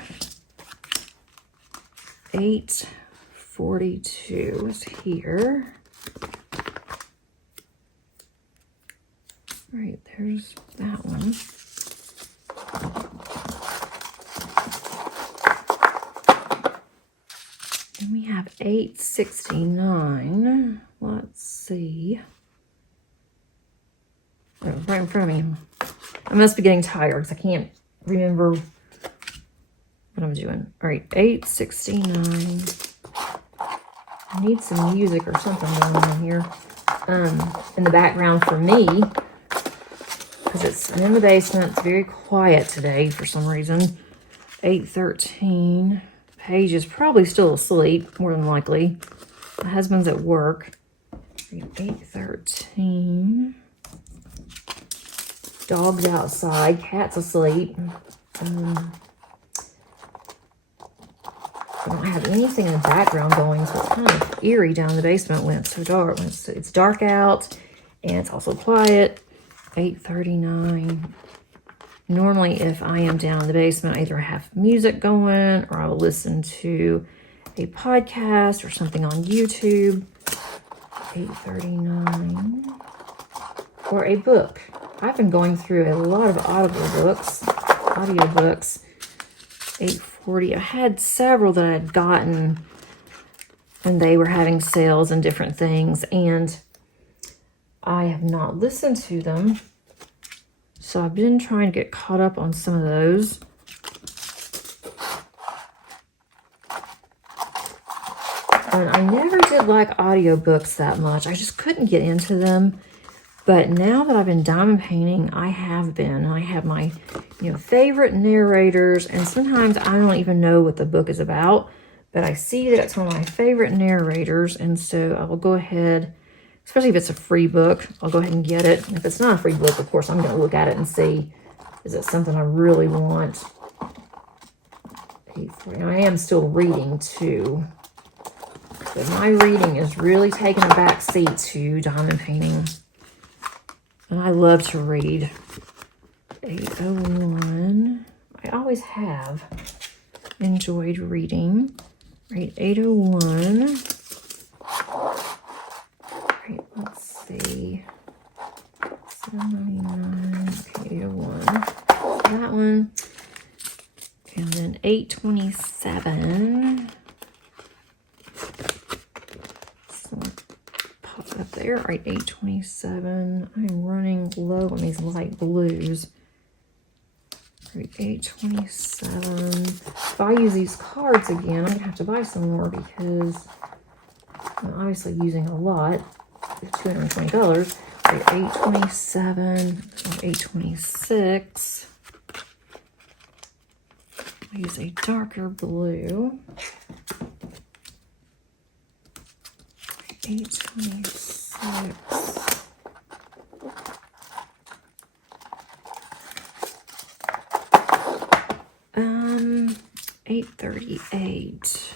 842 is here. All right, there's that one. And we have 869. Let's see. Oh, right in front of me. I must be getting tired because I can't remember what I'm doing. All right, 869. I need some music or something going on here in the background for me because I'm in the basement. It's very quiet today for some reason. 813. Paige is probably still asleep, more than likely. My husband's at work. 813. Dog's outside. Cat's asleep. I don't have anything in the background going, so it's kind of eerie down in the basement when it's so dark. When it's dark out, and it's also quiet. 8:39. Normally, if I am down in the basement, I either have music going, or I will listen to a podcast or something on YouTube. 8:39. Or a book. I've been going through a lot of audiobooks. 8:40. I had several that I had gotten and they were having sales and different things, and I have not listened to them. So I've been trying to get caught up on some of those. And I never did like audiobooks that much. I just couldn't get into them. But now that I've been diamond painting, I have been. I have my, favorite narrators, and sometimes I don't even know what the book is about, but I see that it's one of my favorite narrators, and so I will go ahead, especially if it's a free book, I'll go ahead and get it. If it's not a free book, of course, I'm going to look at it and see, is it something I really want? 8:40. I am still reading too, but my reading is really taking a back seat to diamond painting. And I love to read. 801. I always have enjoyed reading. Right, 801. Right, let's see. 799. Okay, 801. That one. And then 827. Up there. All right, 827. I'm running low on these light blues. All right, 827. If I use these cards again, I'm gonna have to buy some more because I'm obviously using a lot. $220. All right, 827. 826. I'll use a darker blue. 826. 838.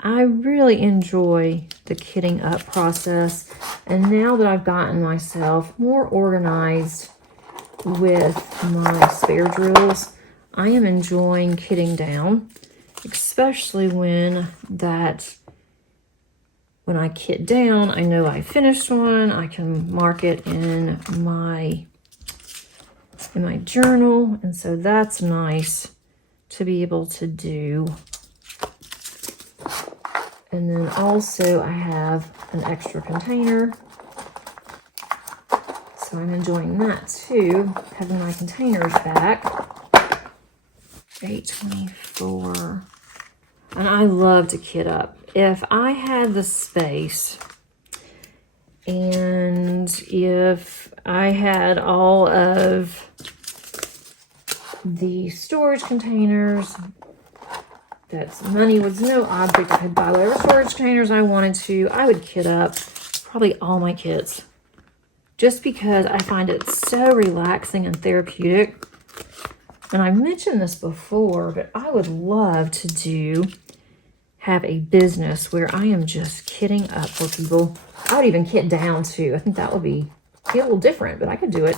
I really enjoy the kitting up process, and now that I've gotten myself more organized with my spare drills, I am enjoying kitting down, especially when I kit down, I know I finished one. I can mark it in my journal, and so that's nice to be able to do. And then also I have an extra container, so I'm enjoying that too, having my containers back. 824. And I love to kit up. If I had the space, and if I had all of the storage containers, money was no object, I could buy whatever storage containers I wanted to, I would kit up probably all my kits. just because I find it so relaxing and therapeutic. And I mentioned this before, but I would love to have a business where I am just kitting up for people. I would even kit down too. I think that would be a little different, but I could do it.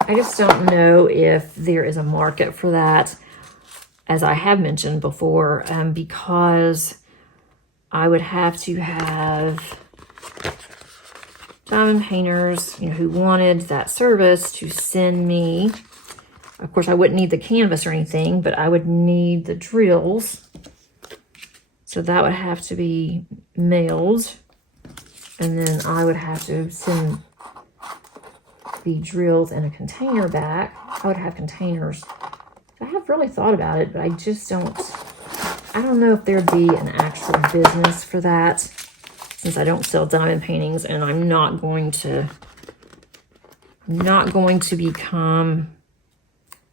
I just don't know if there is a market for that, as I have mentioned before, because I would have to have diamond painters, who wanted that service to send me. Of course, I wouldn't need the canvas or anything, but I would need the drills. So that would have to be mailed. And then I would have to send the drills in a container back. I would have containers. I have really thought about it, but I just don't know if there'd be an actual business for that, since I don't sell diamond paintings, and I'm not going to become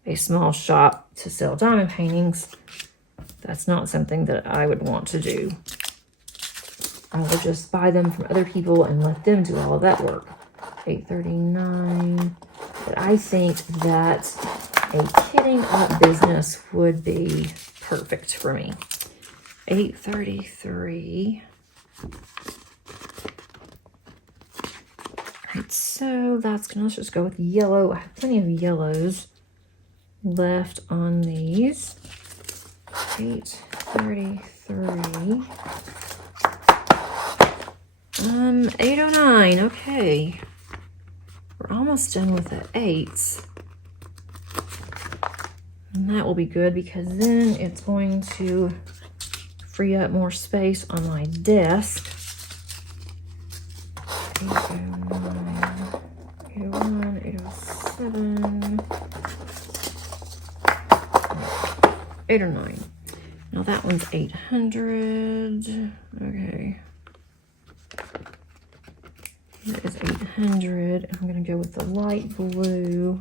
a small shop to sell diamond paintings. That's not something that I would want to do. I will just buy them from other people and let them do all of that work. 839. But I think that a kitting up business would be perfect for me. 833. Alright, so let's just go with yellow. I have plenty of yellows left on these. 833. 809. Okay. We're almost done with the 8s. And that will be good, because then it's going to free up more space on my desk. 809, 801, 807, 809. Now that one's 800. Okay. That is 800. I'm going to go with the light blue.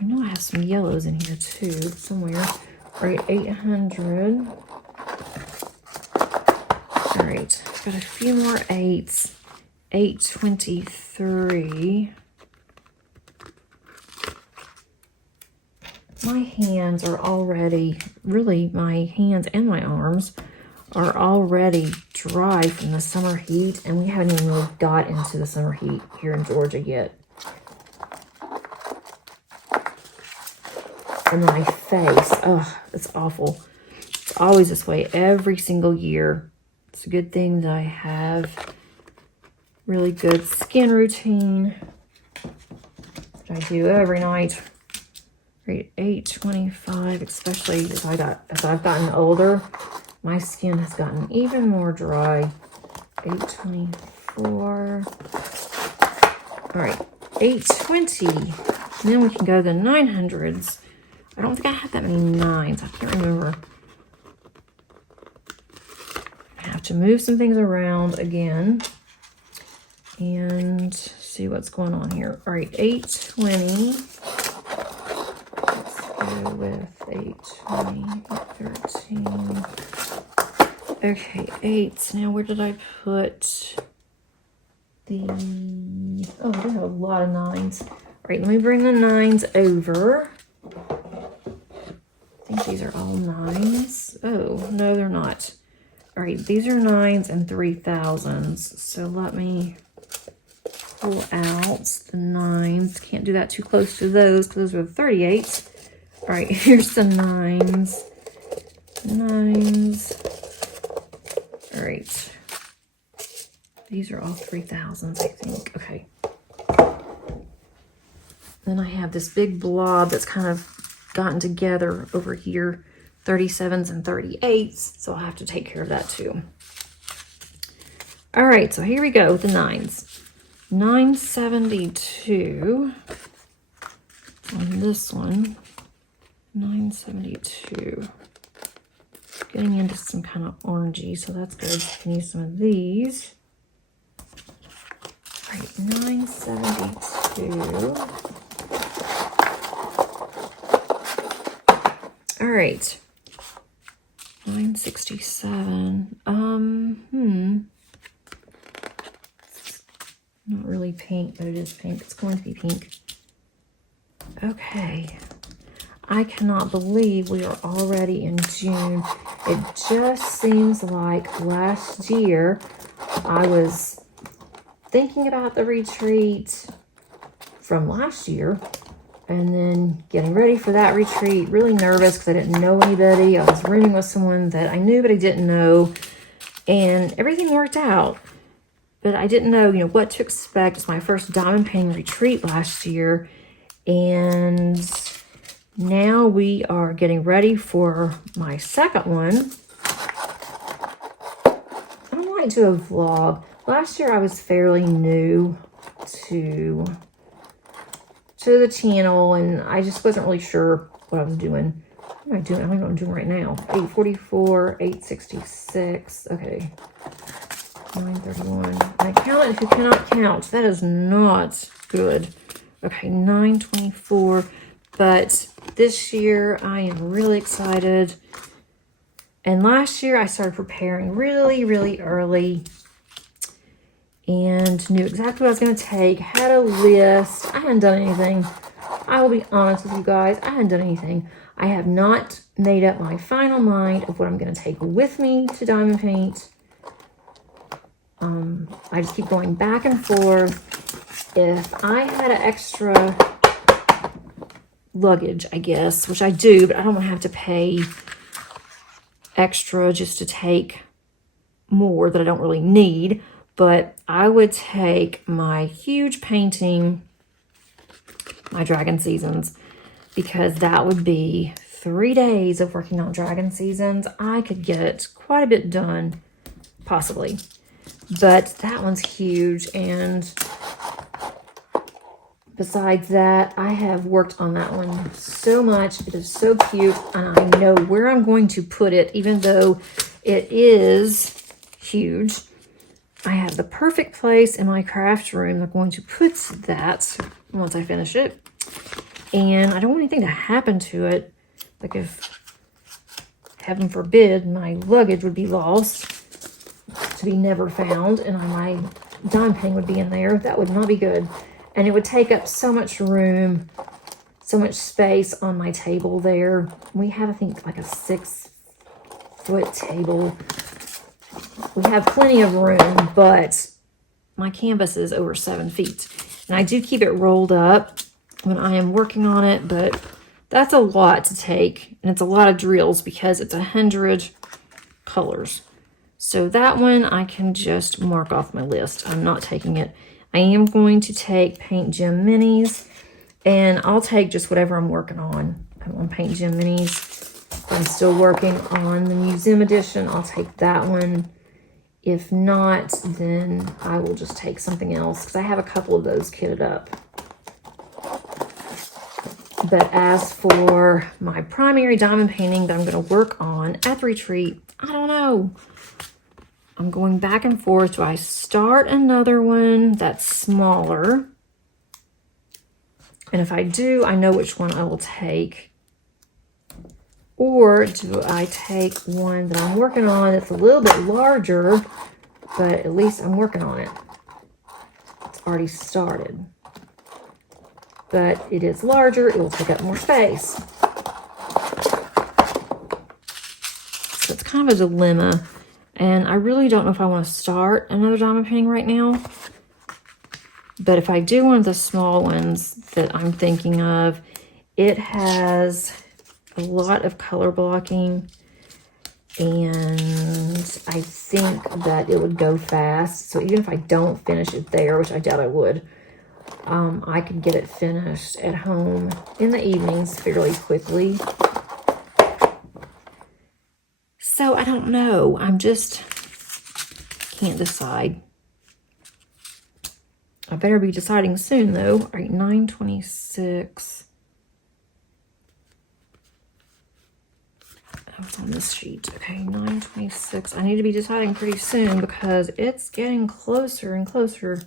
I know I have some yellows in here too, somewhere. All right, 800. All right, got a few more 8s. 823. My hands are already, really my hands and my arms are already dry from the summer heat, and we haven't even really got into the summer heat here in Georgia yet. And my face, oh, it's awful. It's always this way every single year. It's a good thing that I have really good skin routine that I do every night. Right, 825, especially as I've gotten older, my skin has gotten even more dry. 824. All right, 820. And then we can go the 900s. I don't think I have that many 9s. I can't remember. I have to move some things around again and see what's going on here. All right, 820. Let's go with 820, 813. Okay, 8. Now, where did I put the... Oh, I do have a lot of 9s. All right, let me bring the 9s over. I think these are all 9s. Oh, no, they're not. All right, these are 9s and 3000s. So let me pull out the 9s. Can't do that too close to those, because those are the 38s. All right, here's the 9s. 9s. All right. These are all 3000s, I think. Okay. Then I have this big blob that's kind of gotten together over here, 37s and 38s, so I'll have to take care of that too. All right, so here we go with the 9s. 972 on this one. 972. Getting into some kind of orangey, so that's good. You can use some of these. All right, 972. All right, 967. really pink, but it is pink. It's going to be pink. Okay. I cannot believe we are already in June. It just seems like last year I was thinking about the retreat from last year and then getting ready for that retreat, really nervous because I didn't know anybody. I was rooming with someone that I knew but I didn't know, and everything worked out. But I didn't know, what to expect. It's my first diamond painting retreat last year, and now we are getting ready for my second one. I might do a vlog. Last year I was fairly new to the channel, and I just wasn't really sure what I was doing. What am I doing? I don't know what I'm doing right now. 844, 866. Okay. 931. I count it if you cannot count. That is not good. Okay, 924. But this year I am really excited. And last year I started preparing really, really early and knew exactly what I was going to take. Had a list. I hadn't done anything. I will be honest with you guys. I hadn't done anything. I have not made up my final mind of what I'm going to take with me to diamond paint. I just keep going back and forth. If I had an extra luggage, I guess, which I do, but I don't want to have to pay extra just to take more that I don't really need. But I would take my huge painting, my Dragon Seasons, because that would be 3 days of working on Dragon Seasons. I could get quite a bit done, possibly. But that one's huge, and besides that, I have worked on that one so much. It is so cute, and I know where I'm going to put it, even though it is huge. I have the perfect place in my craft room. I'm going to put that once I finish it. And I don't want anything to happen to it. Like if, heaven forbid, my luggage would be lost, to be never found, and my diamond painting would be in there. That would not be good. And it would take up so much room, so much space on my table there. We have, I think, like a 6-foot table. We have plenty of room, but my canvas is over 7 feet. And I do keep it rolled up when I am working on it, but that's a lot to take. And it's a lot of drills because it's 100 colors. So that one I can just mark off my list. I'm not taking it. I am going to take Paint Gem Minis, and I'll take just whatever I'm working on. I want Paint Gem Minis. If I'm still working on the Museum Edition, I'll take that one. If not, then I will just take something else because I have a couple of those kitted up. But as for my primary diamond painting that I'm going to work on at the retreat, I don't know. I'm going back and forth. Do I start another one that's smaller? And if I do, I know which one I will take. Or do I take one that I'm working on that's a little bit larger, but at least I'm working on it. It's already started. But it is larger, it will take up more space. So it's kind of a dilemma. And I really don't know if I want to start another diamond painting right now. But if I do one of the small ones that I'm thinking of, it has a lot of color blocking, and I think that it would go fast. So even if I don't finish it there, which I doubt I would, I could get it finished at home in the evenings fairly quickly. So I don't know. I'm just can't decide. I better be deciding soon though. All right, 926. I was on this sheet. Okay, 926. I need to be deciding pretty soon because it's getting closer and closer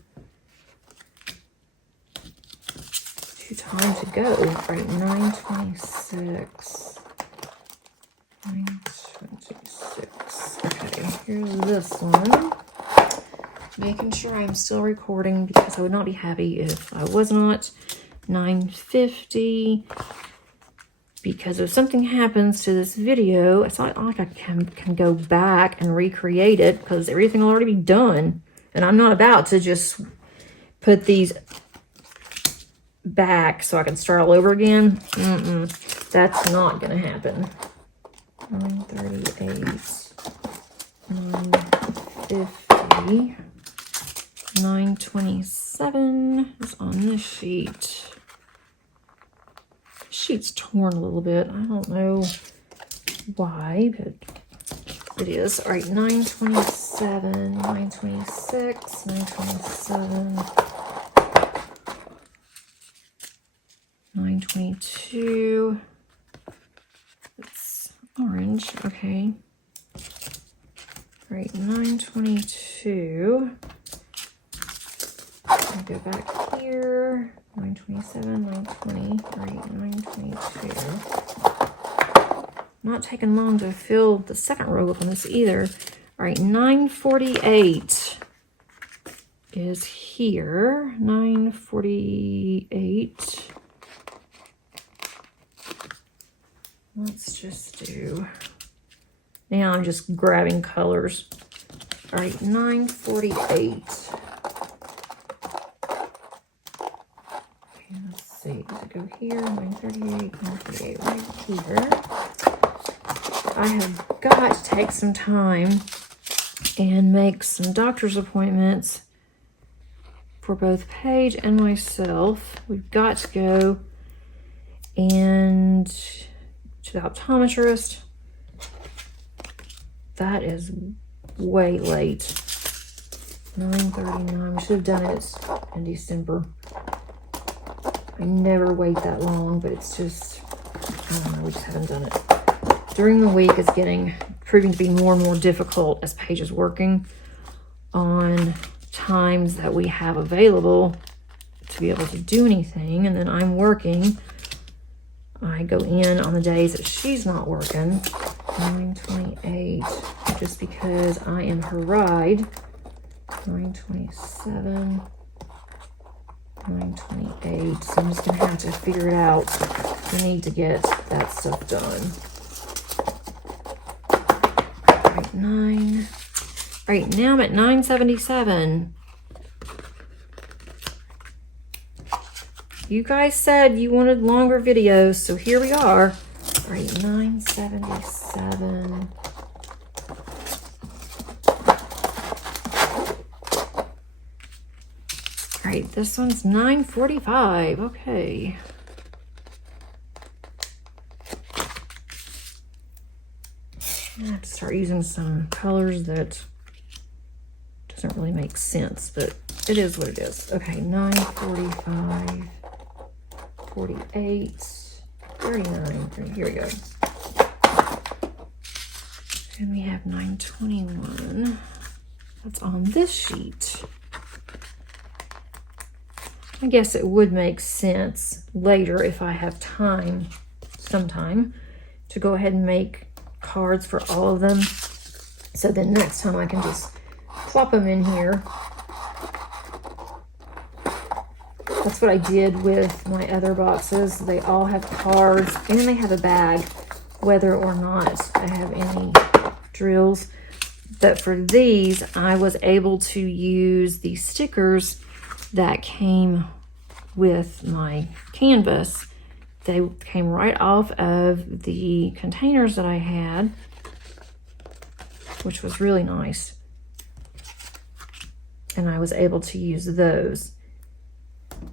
to time to go. All right, 926. 926. Okay, here's this one. making sure I'm still recording because I would not be happy if I was not. 950. Because if something happens to this video, it's not like I can go back and recreate it because everything will already be done. And I'm not about to just put these back so I can start all over again. That's not going to happen. 938, 950, 927 is on this sheet. Sheet's torn a little bit. I don't know why, but it is. All right, 927, 926, 927, 922. It's orange, okay. All right, 922. I'll go back here. 927, 920, right, 922. Not taking long to fill the second row up on this either. All right, 948 is here. 948. Let's just do, now I'm just grabbing colors. All right, 948. Does it go here? 938, 938 right here. I have got to take some time and make some doctor's appointments for both Paige and myself. We've got to go and to the optometrist. That is way late. 9:39. We should have done it in December. I never wait that long, but it's just, I don't know, we just haven't done it. During the week, it's proving to be more and more difficult as Paige is working on times that we have available to be able to do anything. And then I'm working. I go in on the days that she's not working. 928, just because I am her ride. 927. 928, so I'm just gonna have to figure it out. We need to get that stuff done. All right, 9. All right, now I'm at 977. You guys said you wanted longer videos, so here we are. All right, 977. All right, this one's 945. Okay. I have to start using some colors that doesn't really make sense, but it is what it is. Okay, 945, 48, 39. Here we go. And we have 921. That's on this sheet. I guess it would make sense later if I have time sometime to go ahead and make cards for all of them. So then next time I can just plop them in here. That's what I did with my other boxes. They all have cards and they have a bag, whether or not I have any drills. But for these, I was able to use the stickers that came with my canvas. They came right off of the containers that I had, which was really nice. And I was able to use those.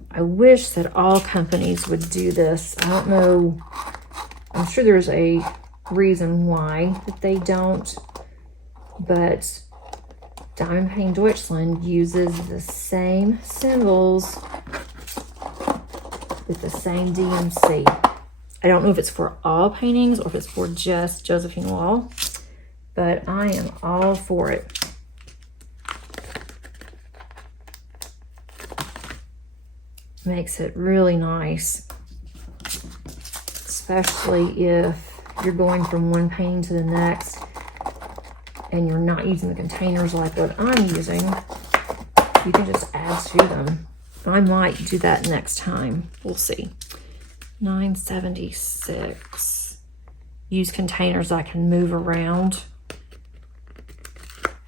I wish that all companies would do this. I don't know. I'm sure there's a reason why that they don't, but Diamond Painting Deutschland uses the same symbols with the same DMC. I don't know if it's for all paintings or if it's for just Josephine Wall, but I am all for it. Makes it really nice, especially if you're going from one painting to the next and you're not using the containers like what I'm using. you can just add to them. I might do that next time. We'll see. 976. Use containers I can move around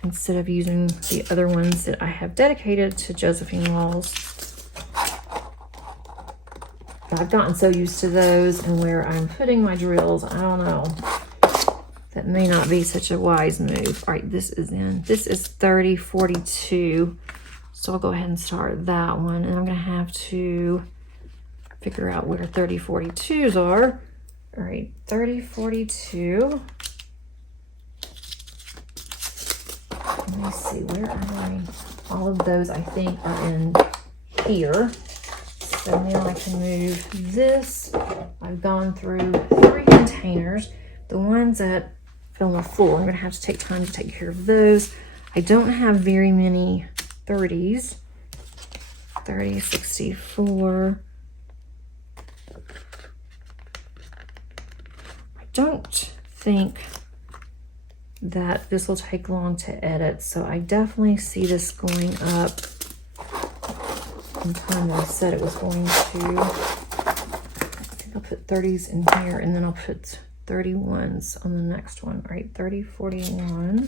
instead of using the other ones that I have dedicated to Josephine walls. But I've gotten so used to those and where I'm putting my drills, I don't know. That may not be such a wise move. All right, this is 3042. So I'll go ahead and start that one. And I'm gonna have to figure out where 3042s are. All right, 3042. Let me see, where am I? All of those I think are in here. So now I can move this. I've gone through 3 containers. The ones that fell on the floor, I'm gonna have to take time to take care of those. I don't have very many 30s. 3064. I don't think that this will take long to edit, so I definitely see this going up in time that I said it was going to. I think I'll put 30s in here, and then I'll put 31s on the next one. All right, 3041.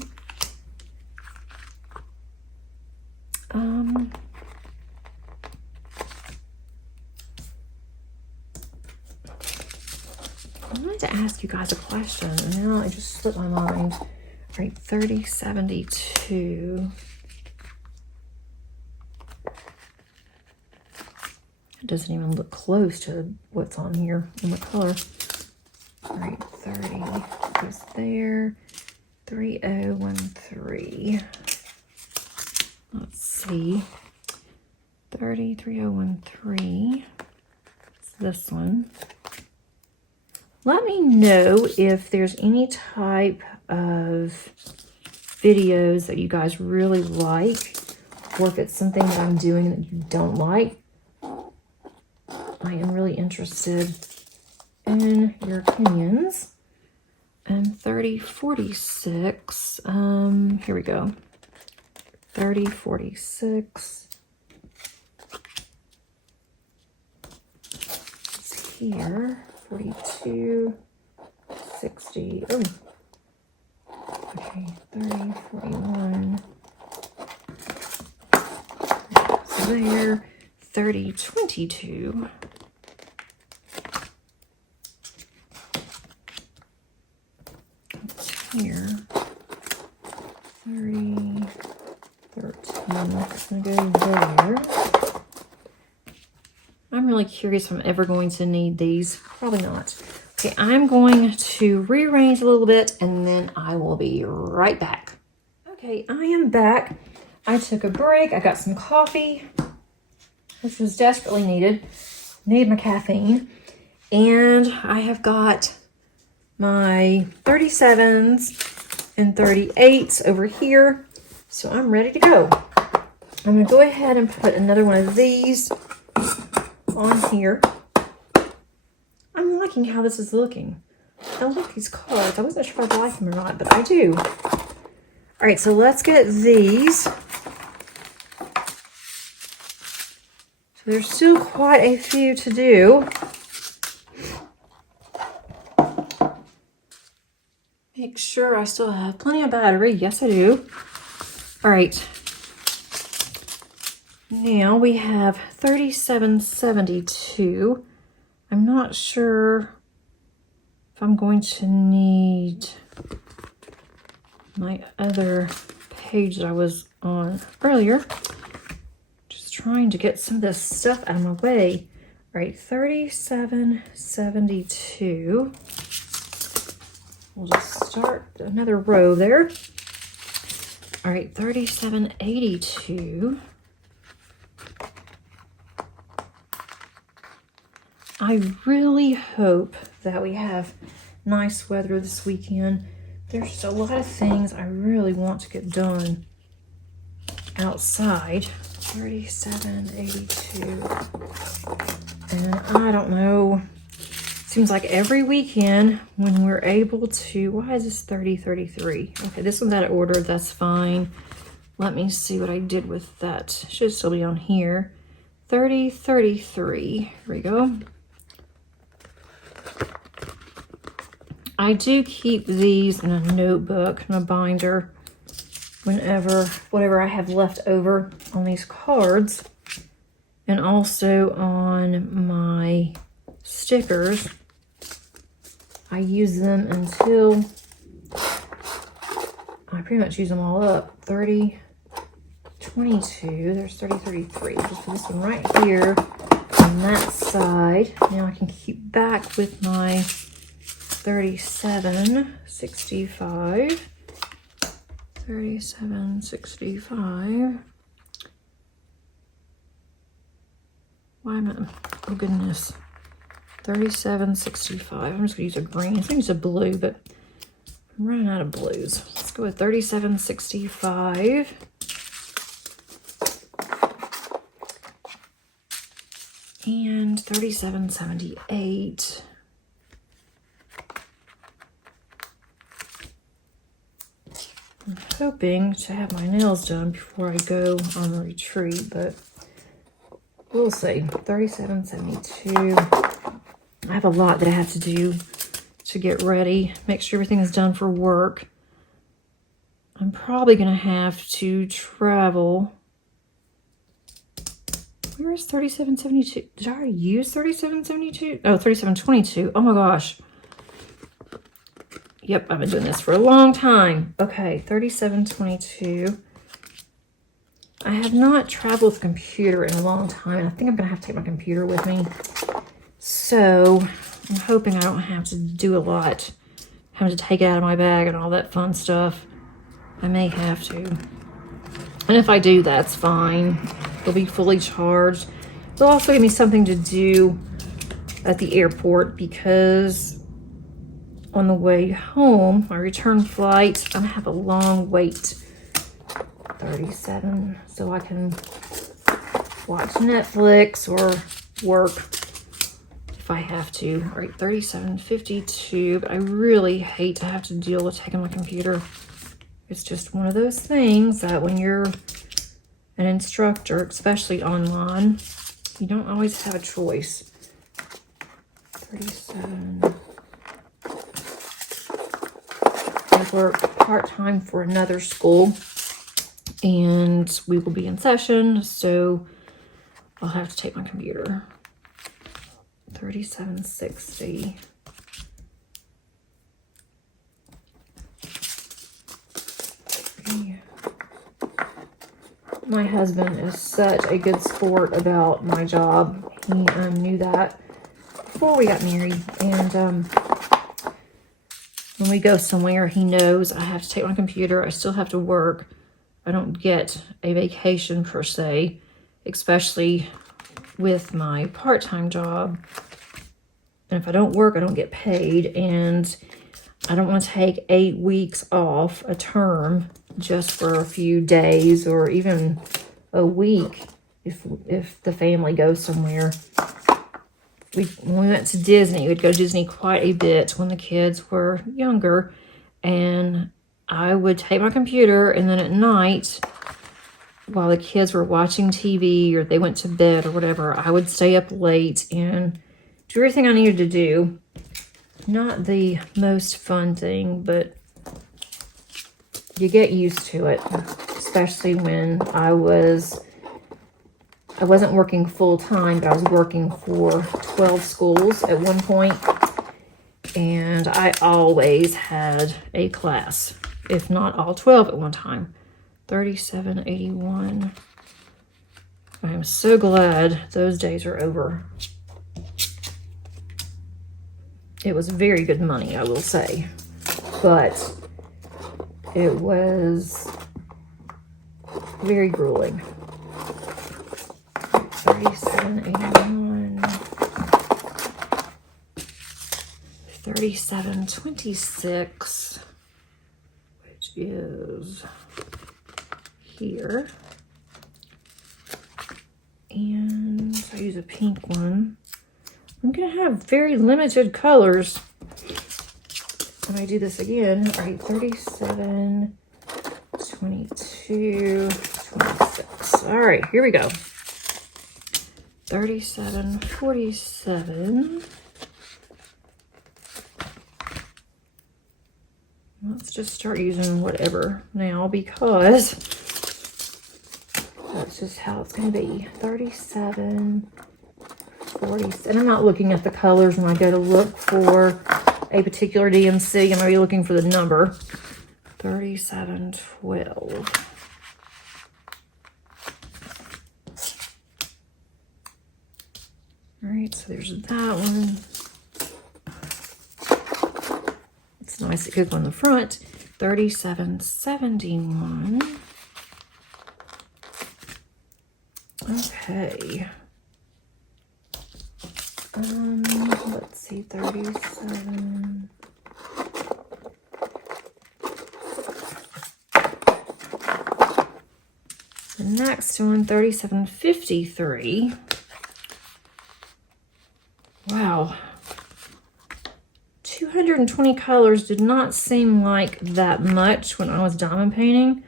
I wanted to ask you guys a question, and now it just slipped my mind. All right, 3072. It doesn't even look close to what's on here in the color. All right, 30 is there. 3013. Let's see. 303013. It's this one. Let me know if there's any type of videos that you guys really like, or if it's something that I'm doing that you don't like. I am really interested in your opinions. And 3046, here we go. 3046. It's here. 42, 60. Oh, okay. 30, 41. So there. 30, 22. Here. 30, 13. That's gonna go there. I'm really curious if I'm ever going to need these. Probably not. Okay, I'm going to rearrange a little bit and then I will be right back. Okay, I am back. I took a break. I got some coffee, which was desperately needed. Needed my caffeine. And I have got my 37s and 38s over here. So I'm ready to go. I'm gonna go ahead and put another one of these on here. I'm liking how this is looking. I like these cards. I wasn't sure if I like them or not, but I do. All right, so let's get these. So there's still quite a few to do. Make sure I still have plenty of battery. Yes, I do. All right. Now we have 3772. I'm not sure if I'm going to need my other page that I was on earlier. Just trying to get some of this stuff out of my way. All right, 3772. We'll just start another row there. All right, 3782. I really hope that we have nice weather this weekend. There's just a lot of things I really want to get done outside. 3782. And I don't know. Seems like every weekend when we're able to, why is this 3033? Okay, this one's out of order, that's fine. let me see what I did with that. Should still be on here. 30, 33. Here we go. I do keep these in a notebook, in a binder, whatever I have left over on these cards, and also on my stickers. I use them until I pretty much use them all up. 30, 22, there's 30, 33. Just put this one right here on that side. Now I can keep back with my 37, 65. 37, 65. Why am I, oh goodness. 37, 65. I'm just gonna use a green. I was gonna use a blue, but I'm running out of blues. Let's go with 37, 65. And 37, 78. I'm hoping to have my nails done before I go on a retreat, but we'll see. 37, 72. I have a lot that I have to do to get ready, make sure everything is done for work. I'm probably going to have to travel. Where is 3772? Did I already use 3772? Oh, 3722. Oh my gosh. Yep, I've been doing this for a long time. Okay, 3722. I have not traveled with a computer in a long time. I think I'm going to have to take my computer with me. So I'm hoping I don't have to do a lot. Having to take it out of my bag and all that fun stuff. I may have to. And if I do, that's fine. It'll be fully charged. It'll also give me something to do at the airport, because on the way home, my return flight, I'm gonna have a long wait. 37, so I can watch Netflix or work if I have to. All right, 3752, but I really hate to have to deal with taking my computer. It's just one of those things that when you're an instructor, especially online, you don't always have a choice. 37. I work part-time for another school, and we will be in session, so I'll have to take my computer. 3760. My husband is such a good sport about my job. He knew that before we got married, and when we go somewhere, he knows I have to take my computer. I still have to work. I don't get a vacation per se, especially with my part-time job. And if I don't work, I don't get paid, and I don't want to take 8 weeks off a term just for a few days or even a week if the family goes somewhere. When we went to Disney, we'd go to Disney quite a bit when the kids were younger, and I would take my computer, and then at night, while the kids were watching TV or they went to bed or whatever, I would stay up late and do everything I needed to do. Not the most fun thing, but you get used to it, especially when I wasn't working full-time, but I was working for 12 schools at one point, and I always had a class, if not all 12 at one time. 3781. I am so glad those days are over. It was very good money, I will say, but it was very grueling. 3781. 3726, which is here. And I use a pink one. I'm going to have very limited colors when I do this again. All right, 37, 22, 26. All right, here we go. 37, 47. Let's just start using whatever now because that's just how it's going to be. 37, 40. And I'm not looking at the colors when I go to look for a particular DMC. I'm going to be looking for the number. 37, 12. All right, so there's that one. It's nice it could go on the front. 37, 71. Okay. Let's see, 37. The next one, 3753. Wow. 220 colors did not seem like that much when I was diamond painting,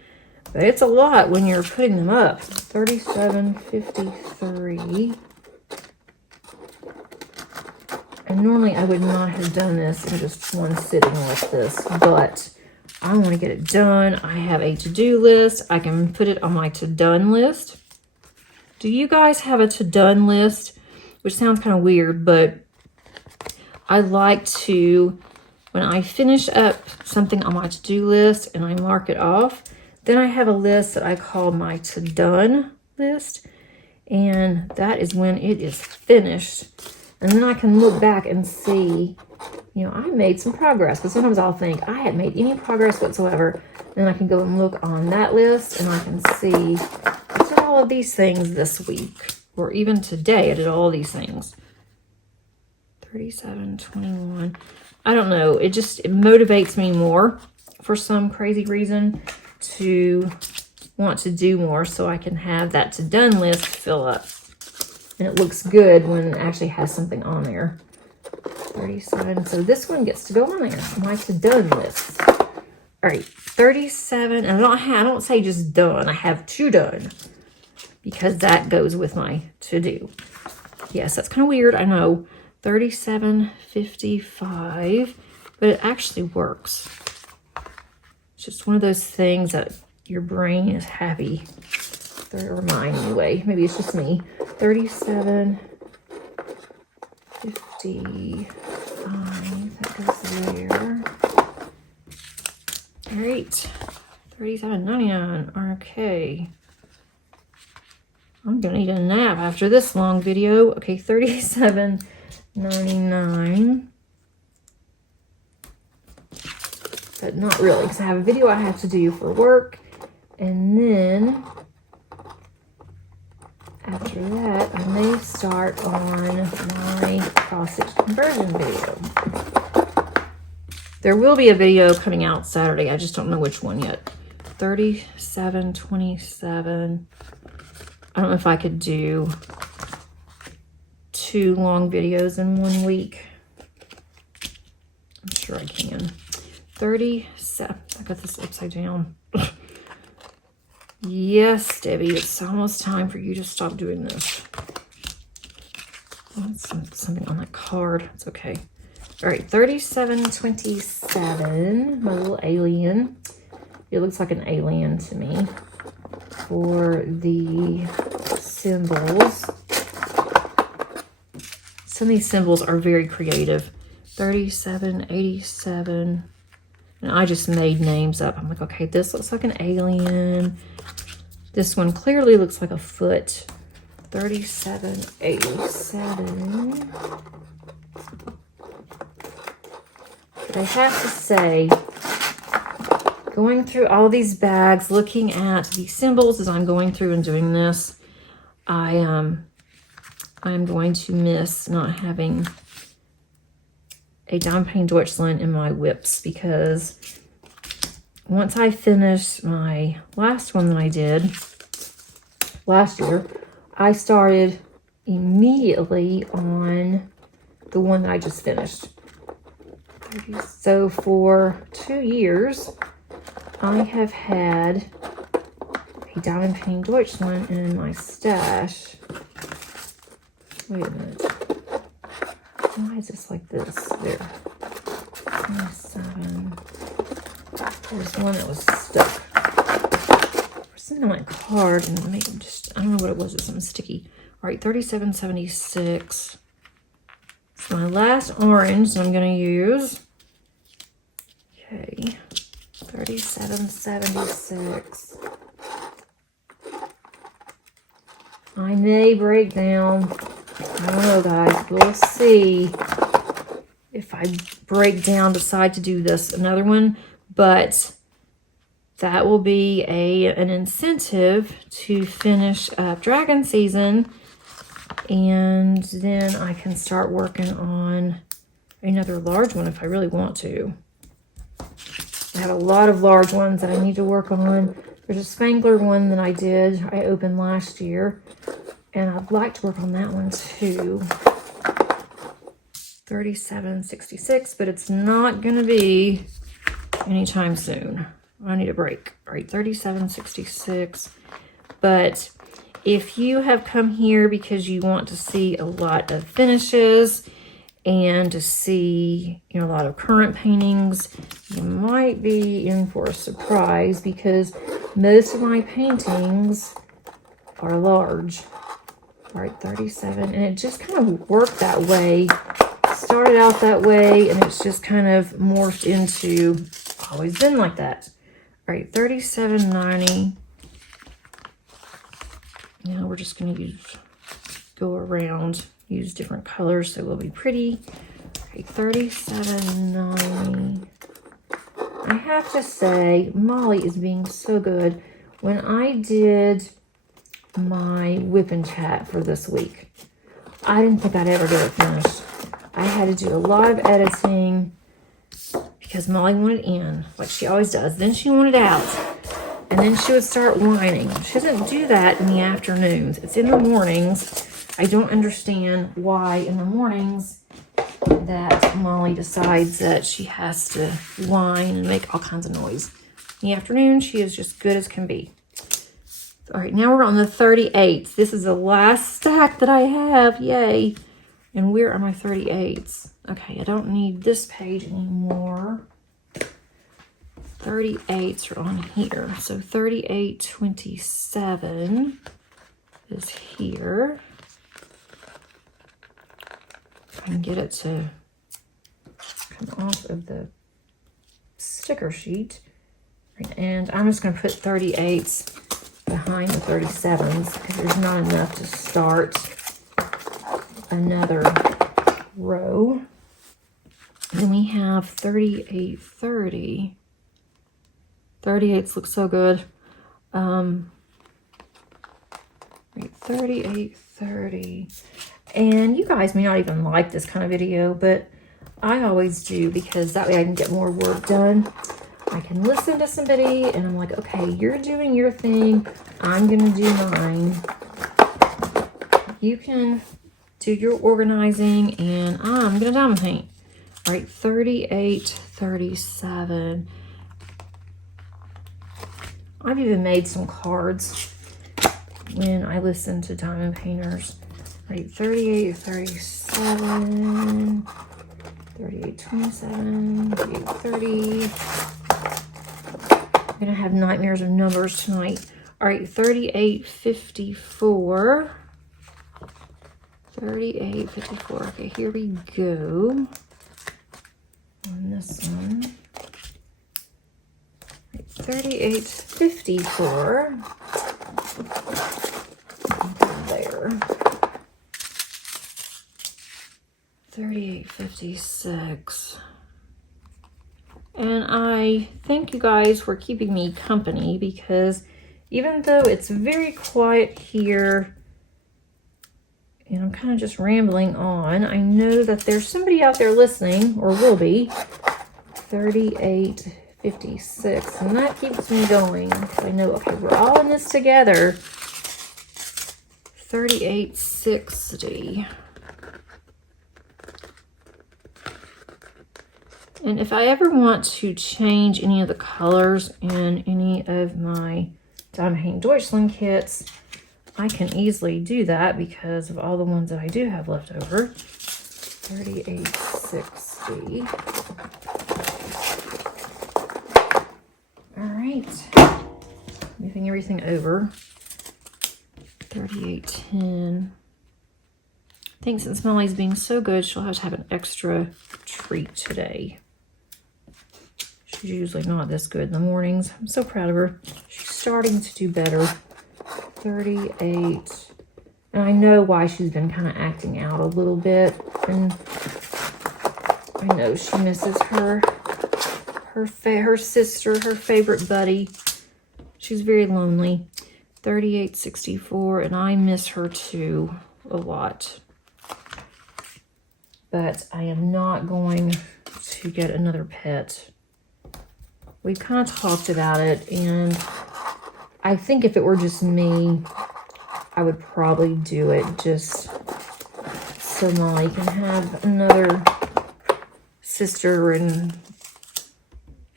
but it's a lot when you're putting them up. 3753. And normally I would not have done this in just one sitting like this, but I want to get it done. I have a to-do list. I can put it on my to-done list. Do you guys have a to-done list? Which sounds kind of weird, but I like to, when I finish up something on my to-do list and I mark it off, then I have a list that I call my to-done list. And that is when it is finished. And then I can look back and see, you know, I made some progress. But sometimes I'll think I hadn't made any progress whatsoever. Then I can go and look on that list and I can see I did all of these things this week. Or even today I did all these things. 37, 21. I don't know. It motivates me more for some crazy reason to want to do more so I can have that to done list fill up. And it looks good when it actually has something on there. 37. So this one gets to go on there. My to done list. All right. 37. And I don't say just done. I have to done. Because that goes with my to do. Yes, that's kind of weird. I know. 3755, but it actually works. It's just one of those things that your brain is happy. Or mine anyway. Maybe it's just me. 3755. That goes there. All right. 37.99. Okay. I'm gonna need a nap after this long video. Okay, 37.99. But not really, because I have a video I have to do for work. And then after that, I may start on my cross-stitch conversion video. There will be a video coming out Saturday. I just don't know which one yet. 37.27. I don't know if I could do 2 long videos in 1 week. I'm sure I can. 37. I got this upside down. Yes, Debbie, it's almost time for you to stop doing this. Oh, something on that card. It's okay. All right, 37.27. My little alien. It looks like an alien to me. For the symbols. Some of these symbols are very creative. 37.87. And I just made names up. I'm like, okay, this looks like an alien. This one clearly looks like a foot. 37.87. But I have to say, going through all these bags, looking at the symbols as I'm going through and doing this, I am going to miss not having a diamond painting Deutschland in my whips, because once I finished my last one that I did last year, I started immediately on the one that I just finished. So for 2 years, I have had a diamond painting Deutschland in my stash. Wait a minute. Why is this like this? There. 27. There's one that was stuck. There's something on my card and maybe just, I don't know what it was. It's something sticky. All right, 37.76. It's my last orange that I'm going to use. Okay. 37.76. I may break down. I don't know, guys. We'll see if I break down, decide to do this another one, but that will be an incentive to finish up dragon season, and then I can start working on another large one if I really want to. I have a lot of large ones that I need to work on. There's a Spangler one that I opened last year, and I'd like to work on that one too. 37.66, but it's not going to be anytime soon. I need a break. All right, 37.66. But if you have come here because you want to see a lot of finishes and to see, a lot of current paintings, you might be in for a surprise because most of my paintings are large. All right, 37, and it just kind of worked that way. Started out that way, and it's just kind of morphed into, always been like that. All right, 37.90. Now we're just going to go around, use different colors so it will be pretty. All right, 37.90. I have to say, Molly is being so good. When I did my whip and chat for this week, I didn't think I'd ever get it finished. I had to do a lot of editing because Molly wanted in, like she always does. Then she wanted out. And then she would start whining. She doesn't do that in the afternoons. It's in the mornings. I don't understand why in the mornings that Molly decides that she has to whine and make all kinds of noise. In the afternoon, she is just good as can be. All right, now we're on the 38s. This is the last stack that I have. Yay. And where are my 38s? Okay, I don't need this page anymore. 38s are on here. So 38.27 is here. I can get it to come off of the sticker sheet. And I'm just going to put 38s behind the 37s because there's not enough to start another row. Then we have 38.30. 38s look so good. 38.30. And you guys may not even like this kind of video, but I always do because that way I can get more work done. I can listen to somebody and I'm like, okay, you're doing your thing. I'm going to do mine. You can do your organizing and I'm going to diamond paint. All right, 38.37. I've even made some cards when I listen to diamond painters. All right, 38.37, 38.27, 38.30. I'm gonna have nightmares of numbers tonight. All right, 38.54. 38.54. Okay, here we go. On this one. 38.54. There. 38.56. And I thank you guys for keeping me company because even though it's very quiet here and I'm kind of just rambling on, I know that there's somebody out there listening, or will be. 38.56, and that keeps me going. I know, okay, we're all in this together. 38.60. And if I ever want to change any of the colors in any of my Diamond Hanging Deutschland kits, I can easily do that because of all the ones that I do have left over. 3860. All right. Moving everything over. 3810. I think since Molly's being so good, she'll have to have an extra treat today. She's usually not this good in the mornings. I'm so proud of her. She's starting to do better. 38. And I know why she's been kind of acting out a little bit. And I know she misses her sister, her favorite buddy. She's very lonely. 3864, and I miss her too a lot. But I am not going to get another pet. We kind of talked about it, and I think if it were just me, I would probably do it just so Molly can have another sister, and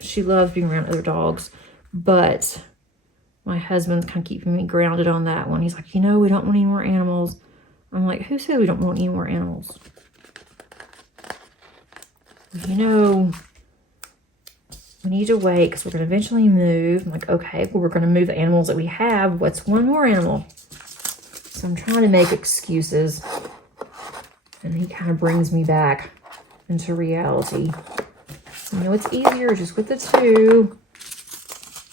she loves being around other dogs. But my husband's kind of keeping me grounded on that one. He's like, you know, we don't want any more animals. I'm like, who said we don't want any more animals? You know, we need to wait because we're going to eventually move. I'm like, okay, well, we're going to move the animals that we have. What's one more animal? So I'm trying to make excuses. And he kind of brings me back into reality. You know, it's easier just with the two.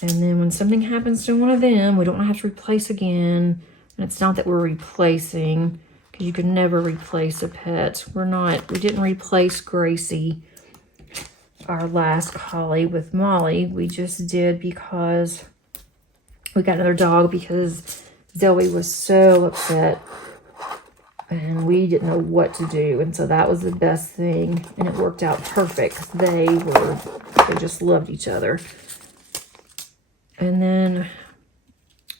And then when something happens to one of them, we don't have to replace again. And it's not that we're replacing, because you can never replace a pet. We didn't replace Gracie, our last collie, with Molly. We just did because we got another dog because Zoe was so upset and we didn't know what to do. And so that was the best thing. And it worked out perfect. They just loved each other. And then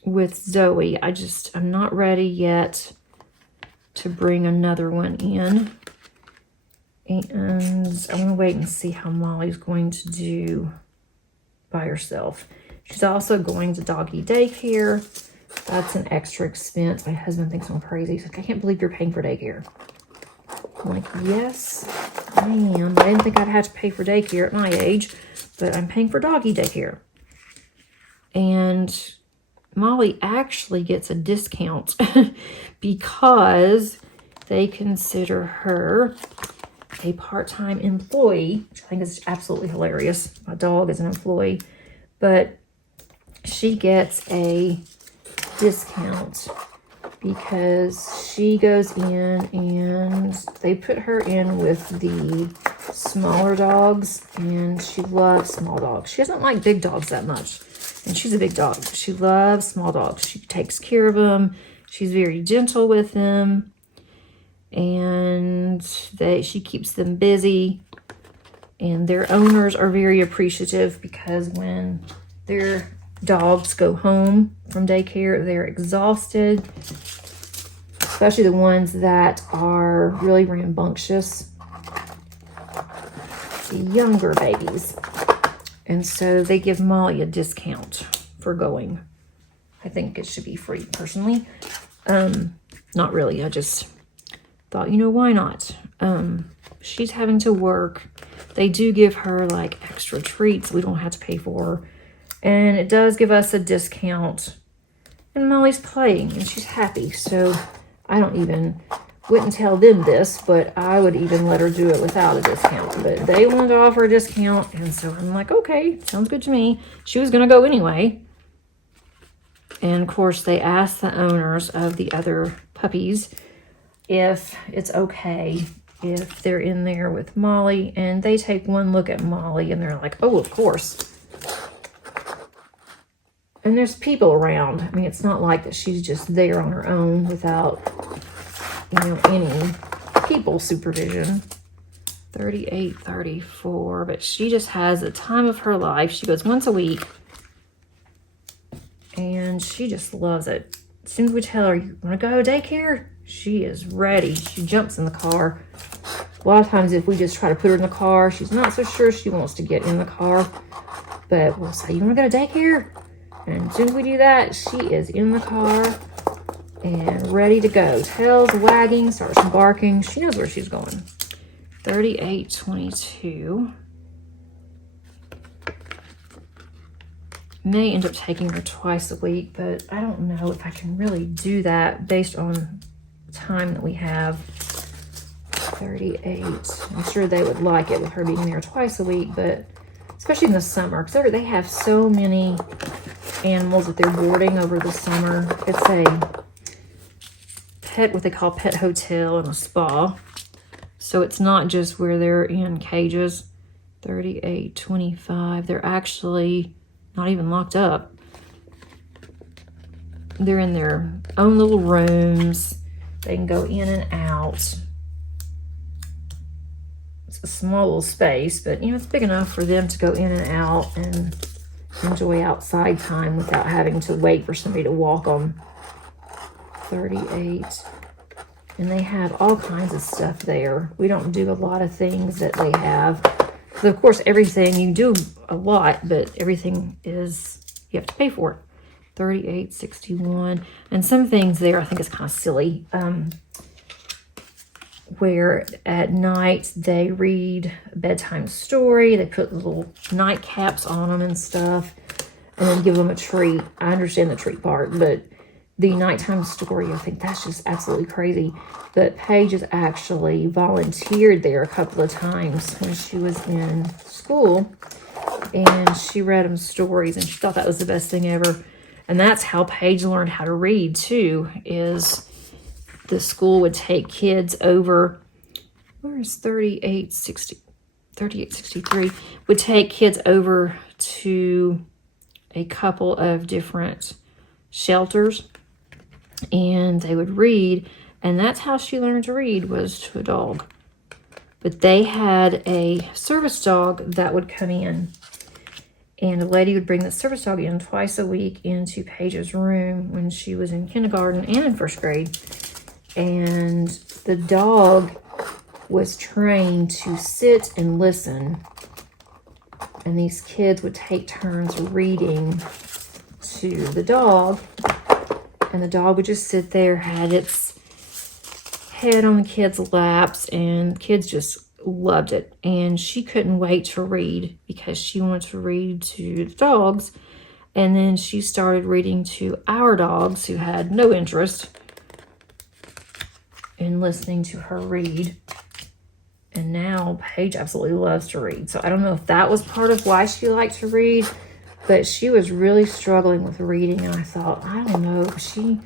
with Zoe, I'm not ready yet to bring another one in. And I want to wait and see how Molly's going to do by herself. She's also going to doggy daycare. That's an extra expense. My husband thinks I'm crazy. He's like, I can't believe you're paying for daycare. I'm like, yes, I am. I didn't think I'd have to pay for daycare at my age, but I'm paying for doggy daycare. And Molly actually gets a discount because they consider her a part-time employee, which I think is absolutely hilarious. My dog is an employee, but she gets a discount because she goes in and they put her in with the smaller dogs, and she loves small dogs. She doesn't like big dogs that much, and she's a big dog. She loves small dogs. She takes care of them. She's very gentle with them, and she keeps them busy, and their owners are very appreciative because when their dogs go home from daycare, they're exhausted, especially the ones that are really rambunctious, the younger babies. And so they give Molly a discount for going. I think it should be free, personally. Not really. I just thought, you know, why not? She's having to work. They do give her like extra treats we don't have to pay for. And it does give us a discount. And Molly's playing and she's happy. So I wouldn't tell them this, but I would even let her do it without a discount. But they wanted to offer a discount, and so I'm like, okay, sounds good to me. She was going to go anyway. And of course, they asked the owners of the other puppies if it's okay if they're in there with Molly, and they take one look at Molly and they're like, oh, of course. And there's people around. I mean, it's not like that she's just there on her own without, any people supervision. 3834, but she just has the time of her life. She goes once a week, and she just loves it. As soon as we tell her, you want to go to daycare? She is ready. She jumps in the car. A lot of times if we just try to put her in the car, she's not so sure she wants to get in the car. But we'll say, you want to go to daycare? And as soon as we do that, she is in the car and ready to go. Tails wagging, starts barking. She knows where she's going. 38.22. May end up taking her twice a week, but I don't know if I can really do that based on the time that we have. 38. I'm sure they would like it with her being there twice a week, but especially in the summer, because they have so many animals that they're boarding over the summer. It's a pet, what they call pet hotel and a spa. So it's not just where they're in cages. 38.25. They're actually not even locked up. They're in their own little rooms. They can go in and out. It's a small little space, but you know, it's big enough for them to go in and out and enjoy outside time without having to wait for somebody to walk them. 38. And they have all kinds of stuff there. We don't do a lot of things that they have. So of course, everything, you do a lot, but everything is, you have to pay for it. 38.61. And some things there I think is kind of silly. Where at night they read a bedtime story. They put little nightcaps on them and stuff. And then give them a treat. I understand the treat part, but the nighttime story, I think that's just absolutely crazy. But Paige has actually volunteered there a couple of times when she was in school. And she read them stories and she thought that was the best thing ever. And that's how Paige learned how to read too, is the school would take kids over, where's 38.63, would take kids over to a couple of different shelters and they would read, and that's how she learned to read, was to a dog. But they had a service dog that would come in, and a lady would bring the service dog in twice a week into Paige's room when she was in kindergarten and in first grade. And the dog was trained to sit and listen, and these kids would take turns reading to the dog, and the dog would just sit there, had its head on the kids' laps, and kids just loved it. And she couldn't wait to read because she wanted to read to the dogs. And then she started reading to our dogs who had no interest in listening to her read. And now Paige absolutely loves to read. So I don't know if that was part of why she liked to read, but she was really struggling with reading. And I thought, I don't know, she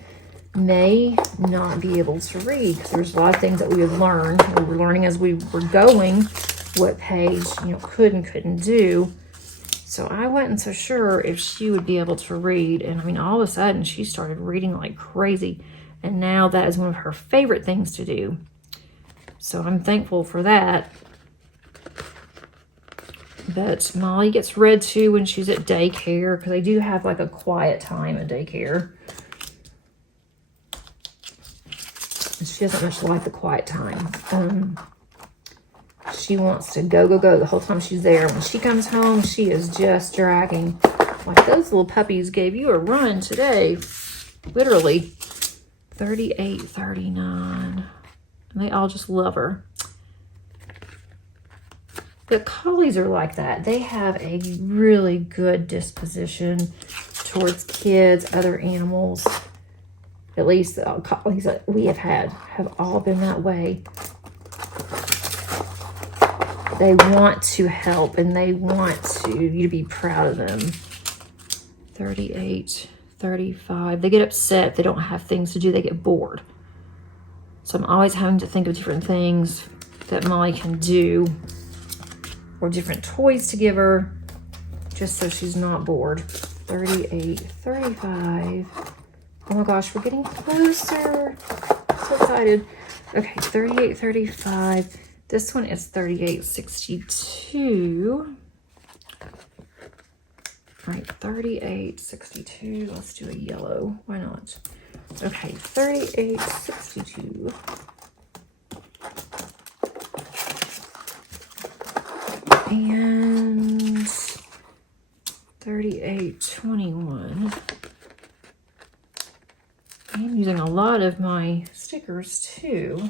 may not be able to read, because there's a lot of things that we would learn. We were learning as we were going what Paige, could and couldn't do. So I wasn't so sure if she would be able to read. And I mean, all of a sudden she started reading like crazy. And now that is one of her favorite things to do. So I'm thankful for that. But Molly gets read to when she's at daycare, because they do have like a quiet time at daycare. She doesn't much like the quiet time. She wants to go the whole time she's there. When she comes home, she is just dragging. Like, those little puppies gave you a run today. Literally. 38.39. And they all just love her. But collies are like that. They have a really good disposition towards kids, other animals. At least the collies that we have all been that way. They want to help, and they want you to be proud of them. 38.35. They get upset if they don't have things to do. They get bored. So I'm always having to think of different things that Molly can do, or different toys to give her, just so she's not bored. 38.35. Oh my gosh, we're getting closer. I'm so excited. Okay, 38.35. This one is 38.62. All right, 38.62. Let's do a yellow. Why not? Okay, 38.62. And 3821. I'm using a lot of my stickers too.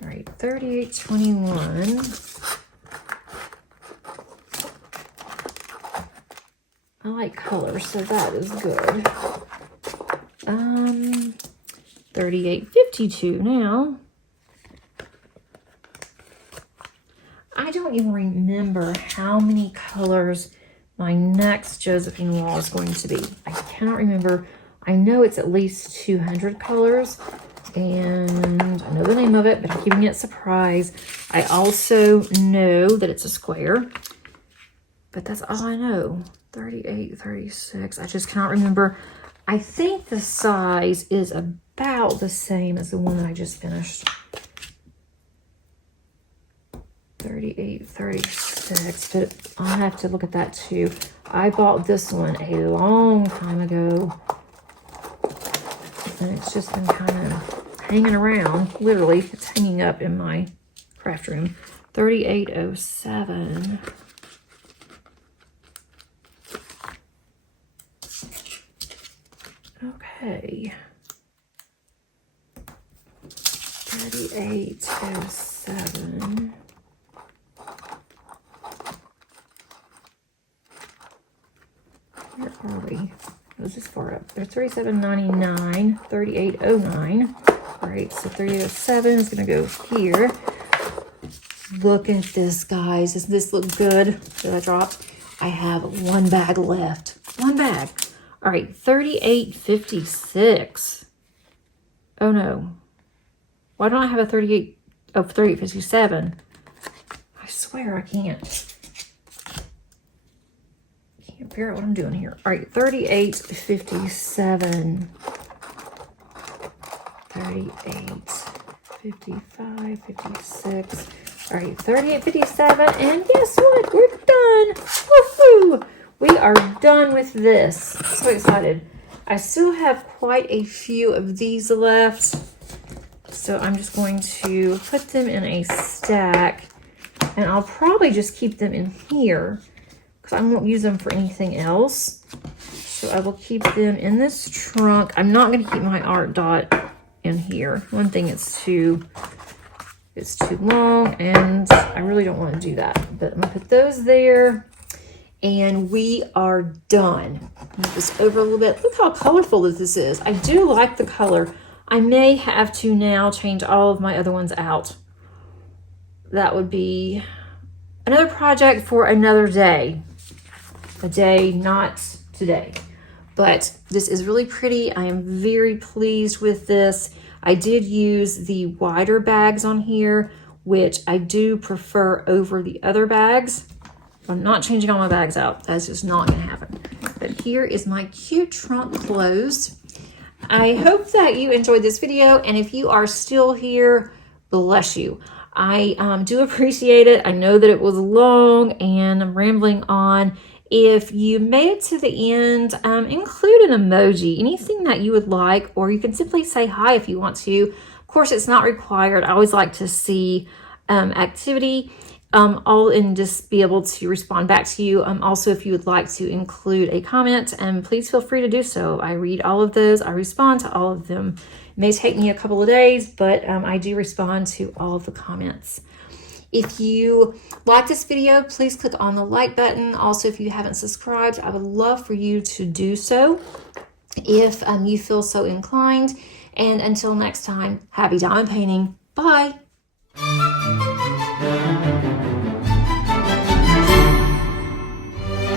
All right, 3821. I like color, so that is good. 3852 now. I don't even remember how many colors my next Josephine wall is going to be. I cannot remember. I know it's at least 200 colors, and I know the name of it, but I'm keeping it a surprise. I also know that it's a square, but that's all I know. 38, 36. I just cannot remember. I think the size is about the same as the one that I just finished. 38, 36, but I'll have to look at that too. I bought this one a long time ago, and it's just been kind of hanging around. Literally, it's hanging up in my craft room. 3807. Okay. 3807. Where are we? It was this far up. There's 3799, 3809. All right, so 3807 is going to go here. Look at this, guys. Does this look good that I dropped? I have one bag left. One bag. All right, 3856. Oh, no. Why don't I have a 38? Oh, 3857. I swear I can't. Can't figure out what I'm doing here. All right, 3857. 38, 55, 56. All right, 3857. And guess what? We're done. Woohoo! We are done with this. So excited. I still have quite a few of these left. So I'm just going to put them in a stack. And I'll probably just keep them in here, because I won't use them for anything else. So I will keep them in this trunk. I'm not going to keep my art dot in here. One thing, it's too long, and I really don't want to do that. But I'm going to put those there, and we are done. Move this over a little bit. Look how colorful this is. I do like the color. I may have to now change all of my other ones out. That would be another project for another day. A day, not today. But this is really pretty. I am very pleased with this. I did use the wider bags on here, which I do prefer over the other bags. I'm not changing all my bags out. That's just not going to happen. But here is my cute trunk closed. I hope that you enjoyed this video, and if you are still here, bless you. I do appreciate it. I know that it was long and I'm rambling on. If you made it to the end, include an emoji, anything that you would like, or you can simply say hi if you want to. Of course, it's not required. I always like to see activity, all and just be able to respond back to you. Also, if you would like to include a comment, please feel free to do so. I read all of those. I respond to all of them. It may take me a couple of days, but I do respond to all of the comments. If you like this video, please click on the like button. Also, if you haven't subscribed, I would love for you to do so if you feel so inclined. And until next time, happy diamond painting. Bye.